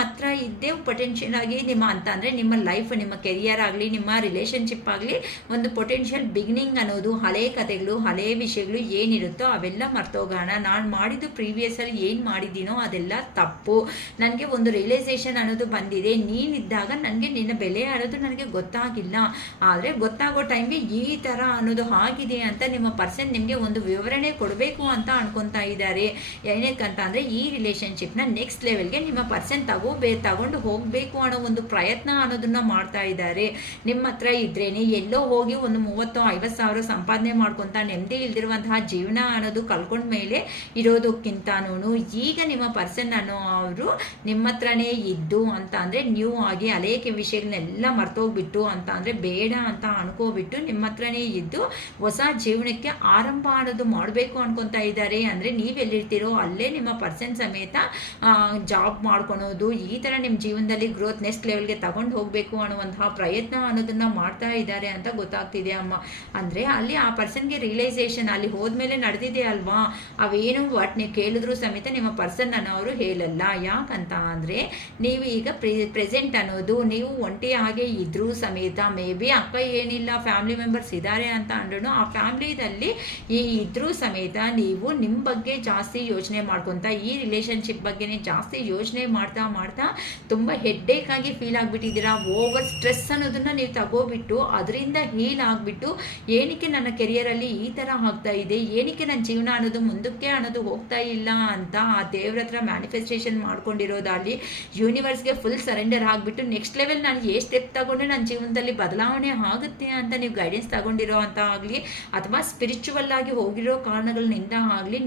ಹತ್ರ ಇದ್ದೇ ಪೊಟೆನ್ಷಿಯಲ್ ಆಗಿ ನಿಮ್ಮ ಲೈಫ್, ನಿಮ್ಮ ಕೆರಿಯರ್ ಆಗಲಿ, ನಿಮ್ಮ ರಿಲೇಷನ್ಶಿಪ್ ಆಗಲಿ ಒಂದು ಪೊಟೆನ್ಷಿಯಲ್ ಬಿಗಿನಿಂಗ್ ಅನ್ನೋದು, ಹಳೆ ಕಥೆಗಳು, ಹಳೆ ವಿಷಯಗಳು ಏನಿರುತ್ತೋ ಅವೆಲ್ಲ ಮರ್ತೋಗೋಣ. ನಾನು ಮಾಡಿದ್ದು ಪ್ರೀವಿಯಸ್ಸಲ್ಲಿ ಏನು ಮಾಡಿದ್ದೀನೋ ಅದೆಲ್ಲ ತಪ್ಪು, ನನಗೆ ಒಂದು ರಿಯಲೈಸೇಷನ್ ಅನ್ನೋದು ಬಂದಿದೆ. ನೀನಿದ್ದಾಗ ನನಗೆ ನಿನ್ನ ಬೆಲೆ ಅನ್ನೋದು ನನಗೆ ಗೊತ್ತಾಗಿಲ್ಲ. ಆದರೆ ಗೊತ್ತಾಗೋ ಟೈಮ್ಗೆ ಈ ಥರ ಅನ್ನೋದು ಆಗಿದೆ ಅಂತ ನಿಮ್ಮ ಪರ್ಸನ್ ನಿಮಗೆ ಒಂದು ವಿವರಣೆ ಕೊಡಬೇಕು ಅಂತ ಅನ್ಕೊತಾ ಇದ್ದಾರೆ. ಏನಕ್ಕಂತ ಅಂದರೆ, ಈ ರಿಲೇಷನ್ಶಿಪ್ನ ನೆಕ್ಸ್ಟ್ ಲೆವೆಲ್ಗೆ ನಿಮ್ಮ ಪರ್ಸನ್ ತಗೊಂಡು ಹೋಗಬೇಕು ಅನ್ನೋ ಒಂದು ಪ್ರಯತ್ನ ಅನ್ನೋದನ್ನ ಮಾಡ್ತಾ ಇದ್ದಾರೆ. ನಿಮ್ಮ ಹತ್ರ ಇದ್ರೇನೆ ಎಲ್ಲೋ ಹೋಗಿ ಒಂದು 30-50 ಸಾವಿರ ಸಂಪಾದನೆ ಮಾಡ್ಕೊತಾ ನೆಮ್ಮದಿ ಇಲ್ದಿರುವಂತಹ ಜೀವನ ಅನ್ನೋದು ಕಳ್ಕೊಂಡ ಮೇಲೆ ಇರೋದಕ್ಕಿಂತನೂ ಈಗ ನಿಮ್ಮ ಪರ್ಸನ್ ಅವರು ನಿಮ್ಮ ಹತ್ರನೇ ಇದ್ದು ಅಂತ ಅಂದರೆ, ನ್ಯೂ ಆಗಿ ಹಳೆಯ ವಿಷಯಗಳನ್ನೆಲ್ಲ ಮರ್ತೋಗ್ಬಿಟ್ಟು ಅಂತ ಅಂದರೆ ಬೇಡ ಅಂತ ಅನ್ಕೋಬಿಟ್ಟು ನಿಮ್ಮ ಹತ್ರನೇ ಇದ್ದು ಹೊಸ ಜೀವನಕ್ಕೆ ಆರಂಭ ಅನ್ನೋದು ಮಾಡಬೇಕು ಅನ್ಕೊತಾ ಇದ್ದಾರೆ. ಅಂದರೆ ನೀವೆಲ್ಲಿರ್ತೀರೋ ಅಲ್ಲೇ ನಿಮ್ಮ ಪರ್ಸನ್ ಸಮೇತ ಜಾಬ್ ಮಾಡ್ಕೊಳೋದು, ಈ ಥರ ನಿಮ್ಮ ಜೀವನದಲ್ಲಿ ಗ್ರೋತ್ ನೆಕ್ಸ್ಟ್ ಲೆವೆಲ್ಗೆ ತಗೊಂಡು ಹೋಗಬೇಕು ಅನ್ನುವಂತಹ ಪ್ರಯತ್ನ ಅನ್ನೋದನ್ನ ಮಾಡ್ತಾ ಇದ್ದಾರೆ ಅಂತ ಗೊತ್ತಾಗ್ತಿದೆ ಅಮ್ಮ. ಅಂದರೆ ಅಲ್ಲಿ ಆ ಪರ್ಸನ್ಗೆ ರಿಯಲೈಸೇಷನ್ ಅಲ್ಲಿ ಹೋದ್ಮೇಲೆ ನಡೆದಿದೆ ಅಲ್ವಾ, ಅವೇನು ನೀವು ಕೇಳಿದ್ರು ಸಮೇತ ನಿಮ್ಮ ಪರ್ಸನ್ ಅನ್ನೋರು ಹೇಳಲ್ಲ. ಯಾಕಂತ ಅಂದರೆ, ನೀವು ಈಗ ಪ್ರೆಸೆಂಟ್ ಅನ್ನೋದು ನೀವು ಒಂಟಿ ಹಾಗೆ ಇದ್ರೂ ಸಮೇತ ಮೇ ಬಿ ಅಕ್ಕ ಏನಿಲ್ಲ ಫ್ಯಾಮಿಲಿ ಮೆಂಬರ್ಸ್ ಇದ್ದಾರೆ ಅಂತ ಅಂದ್ರೂ ಆ ಫ್ಯಾಮಿಲಿದಲ್ಲಿ ಇದ್ರೂ ಸಮೇತ ನೀವು ನಿಮ್ಮ ಬಗ್ಗೆ ಜಾಸ್ತಿ ಯೋಚನೆ ಮಾಡ್ಕೊತಾ, ಈ ರಿಲೇಷನ್ಶಿಪ್ ಬಗ್ಗೆನೇ ಜಾಸ್ತಿ ಯೋಚನೆ ಮಾಡ್ತಾ ತುಂಬ ಹೆಡ್ಡೇಕ್ ಆಗಿ ಫೀಲ್ ಆಗಿಬಿಟ್ಟಿದ್ದೀರಾ. ಓವರ್ ಸ್ಟ್ರೆಸ್ ಅನ್ನೋದನ್ನ ನೀವು ತಗೋಬಿಟ್ಟು ಅದರಿಂದ ಹೀಲ್ ಆಗಿಬಿಟ್ಟು, ಏನಕ್ಕೆ ನನ್ನ ಕೆರಿಯರಲ್ಲಿ ಈ ಥರ ಆಗ್ತಾ ಇದೆ, ಏನಕ್ಕೆ ನನ್ನ ಜೀವನ ಅನ್ನೋದು ಮುಂದಕ್ಕೆ ಅನ್ನೋದು ಹೋಗ್ತಾ ಇಲ್ಲ ಅಂತ ಆ ದೇವ್ರ ಹತ್ರ ಮ್ಯಾನಿಫೆಸ್ಟೇಷನ್ ಮಾಡ್ಕೊಂಡಿರೋದಾಗಲಿ, ಯೂನಿವರ್ಸ್ಗೆ ಫುಲ್ ಸರೆಂಡರ್ ಆಗಿಬಿಟ್ಟು ನೆಕ್ಸ್ಟ್ ಲೆವೆಲ್ ನಾನು ಸ್ಟೆಪ್ ತಗೊಂಡು ನನ್ನ ಜೀವನದಲ್ಲಿ ಬದಲಾವಣೆ ಆಗುತ್ತೆ ಅಂತ ನೀವು ಗೈಡೆನ್ಸ್ ತಗೊಂಡಿರೋ ಅಂತ ಆಗಲಿ, ಅಥವಾ ಸ್ಪಿರಿಚುವಲ್ ಆಗಿ ಹೋಗಿರೋ ಕಾರಣಗಳಿಂದ ಆಗಲಿ,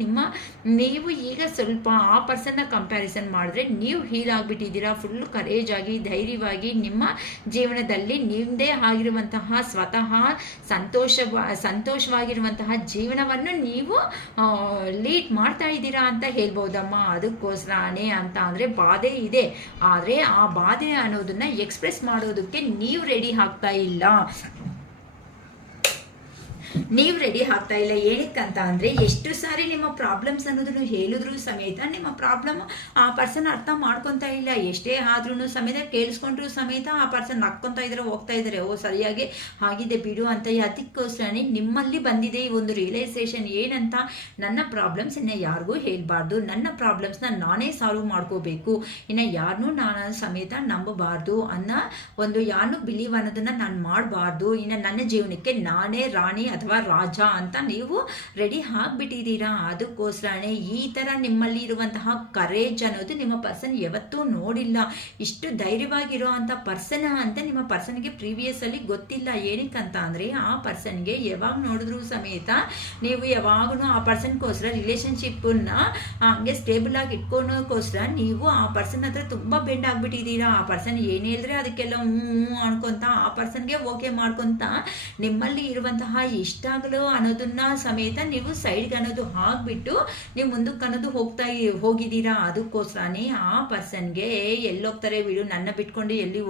ನೀವು ಈಗ ಸ್ವಲ್ಪ ಆ ಪರ್ಸನ್ನ ಕಂಪ್ಯಾರಿಸನ್ ಮಾಡಿದ್ರೆ ನೀವು ಹೀಲ್ ಆಗಿಬಿಟ್ಟಿದ್ದೀರಾ. ಫುಲ್ ಕರೇಜ್ ಆಗಿ ಧೈರ್ಯವಾಗಿ ನಿಮ್ಮ ಜೀವನದಲ್ಲಿ ನಿಮ್ಮದೇ ಆಗಿರುವಂತಹ ಸ್ವತಃ ಸಂತೋಷವಾಗಿರುವಂತಹ ಜೀವನವನ್ನು ನೀವು ಲೀಡ್ ಮಾಡ್ತಾ ಇದ್ದೀರಾ ಅಂತ ಹೇಳ್ಬೋದಮ್ಮ. ಅದಕ್ಕೋಸ್ಕರನೇ ಅಂತ ಅಂದರೆ ಬಾಧೆ ಇದೆ, ಆದರೆ ಆ ಬಾಧೆ ಅನ್ನೋದನ್ನ ಎಕ್ಸ್ಪ್ರೆಸ್ ಮಾಡೋದಕ್ಕೆ ನೀವು ರೆಡಿ ಆಗ್ತಾ ಇಲ್ಲ. ಏನಕ್ಕಂತ ಅಂದರೆ, ಎಷ್ಟು ಸಾರಿ ನಿಮ್ಮ ಪ್ರಾಬ್ಲಮ್ಸ್ ಅನ್ನೋದನ್ನು ಹೇಳಿದ್ರು ಸಮೇತ ನಿಮ್ಮ ಪ್ರಾಬ್ಲಮ್ ಆ ಪರ್ಸನ್ ಅರ್ಥ ಮಾಡ್ಕೊತಾ ಇಲ್ಲ. ಎಷ್ಟೇ ಆದ್ರೂ ಸಮೇತ ಕೇಳಿಸ್ಕೊಂಡ್ರು ಸಮೇತ ಆ ಪರ್ಸನ್ ನಕ್ಕೊತಾ ಇದ್ದಾರೆ, ಹೋಗ್ತಾ ಇದ್ದಾರೆ, ಓ ಸರಿಯಾಗಿ ಆಗಿದೆ ಬಿಡು ಅಂತ. ಅದಕ್ಕೋಸ್ಕರನೇ ನಿಮ್ಮಲ್ಲಿ ಬಂದಿದೆ ಈ ಒಂದು ರಿಯಲೈಸೇಷನ್. ಏನಂತ, ನನ್ನ ಪ್ರಾಬ್ಲಮ್ಸ್ ಇನ್ನು ಯಾರಿಗೂ ಹೇಳಬಾರ್ದು, ನನ್ನ ಪ್ರಾಬ್ಲಮ್ಸ್ನ ನಾನೇ ಸಾಲ್ವ್ ಮಾಡ್ಕೋಬೇಕು, ಇನ್ನು ಯಾರನ್ನೂ ನಾನು ಸಮೇತ ನಂಬಬಾರ್ದು ಅನ್ನೋ ಒಂದು ಯಾರನ್ನೂ ಬಿಲೀವ್ ಅನ್ನೋದನ್ನು ನಾನು ಮಾಡಬಾರ್ದು, ಇನ್ನು ನನ್ನ ಜೀವನಕ್ಕೆ ನಾನೇ ರಾಣಿ ಅಥವಾ ರಾಜ ಅಂತ ನೀವು ರೆಡಿ ಆಗಿಬಿಟ್ಟಿದ್ದೀರಾ. ಅದಕ್ಕೋಸ್ಕರನೇ ಈ ಥರ ನಿಮ್ಮಲ್ಲಿ ಇರುವಂತಹ ಕರೇಜ್ ಅನ್ನೋದು ನಿಮ್ಮ ಪರ್ಸನ್ ಯಾವತ್ತೂ ನೋಡಿಲ್ಲ. ಇಷ್ಟು ಧೈರ್ಯವಾಗಿರೋ ಅಂಥ ಪರ್ಸನ್ ಅಂತ ನಿಮ್ಮ ಪರ್ಸನ್ಗೆ ಪ್ರೀವಿಯಸ್ ಅಲ್ಲಿ ಗೊತ್ತಿಲ್ಲ. ಏನಕ್ಕಂತ ಅಂದರೆ, ಆ ಪರ್ಸನ್ಗೆ ಯಾವಾಗ ನೋಡಿದ್ರು ಸಮೇತ ನೀವು ಯಾವಾಗೂ ಆ ಪರ್ಸನ್ಗೋಸ್ಕರ ರಿಲೇಷನ್ಶಿಪ್ಪನ್ನ ಹಂಗೆ ಸ್ಟೇಬಲ್ ಆಗಿ ಇಟ್ಕೊಳೋಕ್ಕೋಸ್ಕರ ನೀವು ಆ ಪರ್ಸನ್ ಹತ್ರ ತುಂಬ ಬೆಂಡ್ ಆಗಿಬಿಟ್ಟಿದ್ದೀರಾ. ಆ ಪರ್ಸನ್ ಏನು ಹೇಳಿದ್ರೆ ಅದಕ್ಕೆಲ್ಲ ಅನ್ಕೊಂತ ಆ ಪರ್ಸನ್ಗೆ ಓಕೆ ಮಾಡ್ಕೊತ ನಿಮ್ಮಲ್ಲಿ ಇರುವಂತಹ ಇಷ್ಟಗಳು ಅನ್ನೋದನ್ನ ಸಮೇತ ನೀವು ಸೈಡ್ಗೆ ಅನ್ನೋದು ಹಾಕ್ಬಿಟ್ಟು ನೀವು ಮುಂದಕ್ಕೆ ಅನ್ನೋದು ಹೋಗಿದ್ದೀರಾ. ಅದಕ್ಕೋಸ್ಕರನೇ ಆ ಪರ್ಸನ್ಗೆ ಎಲ್ಲೋಗ್ತಾರೆ ಬಿಡು, ನನ್ನ ಬಿಟ್ಕೊಂಡು ಎಲ್ಲಿ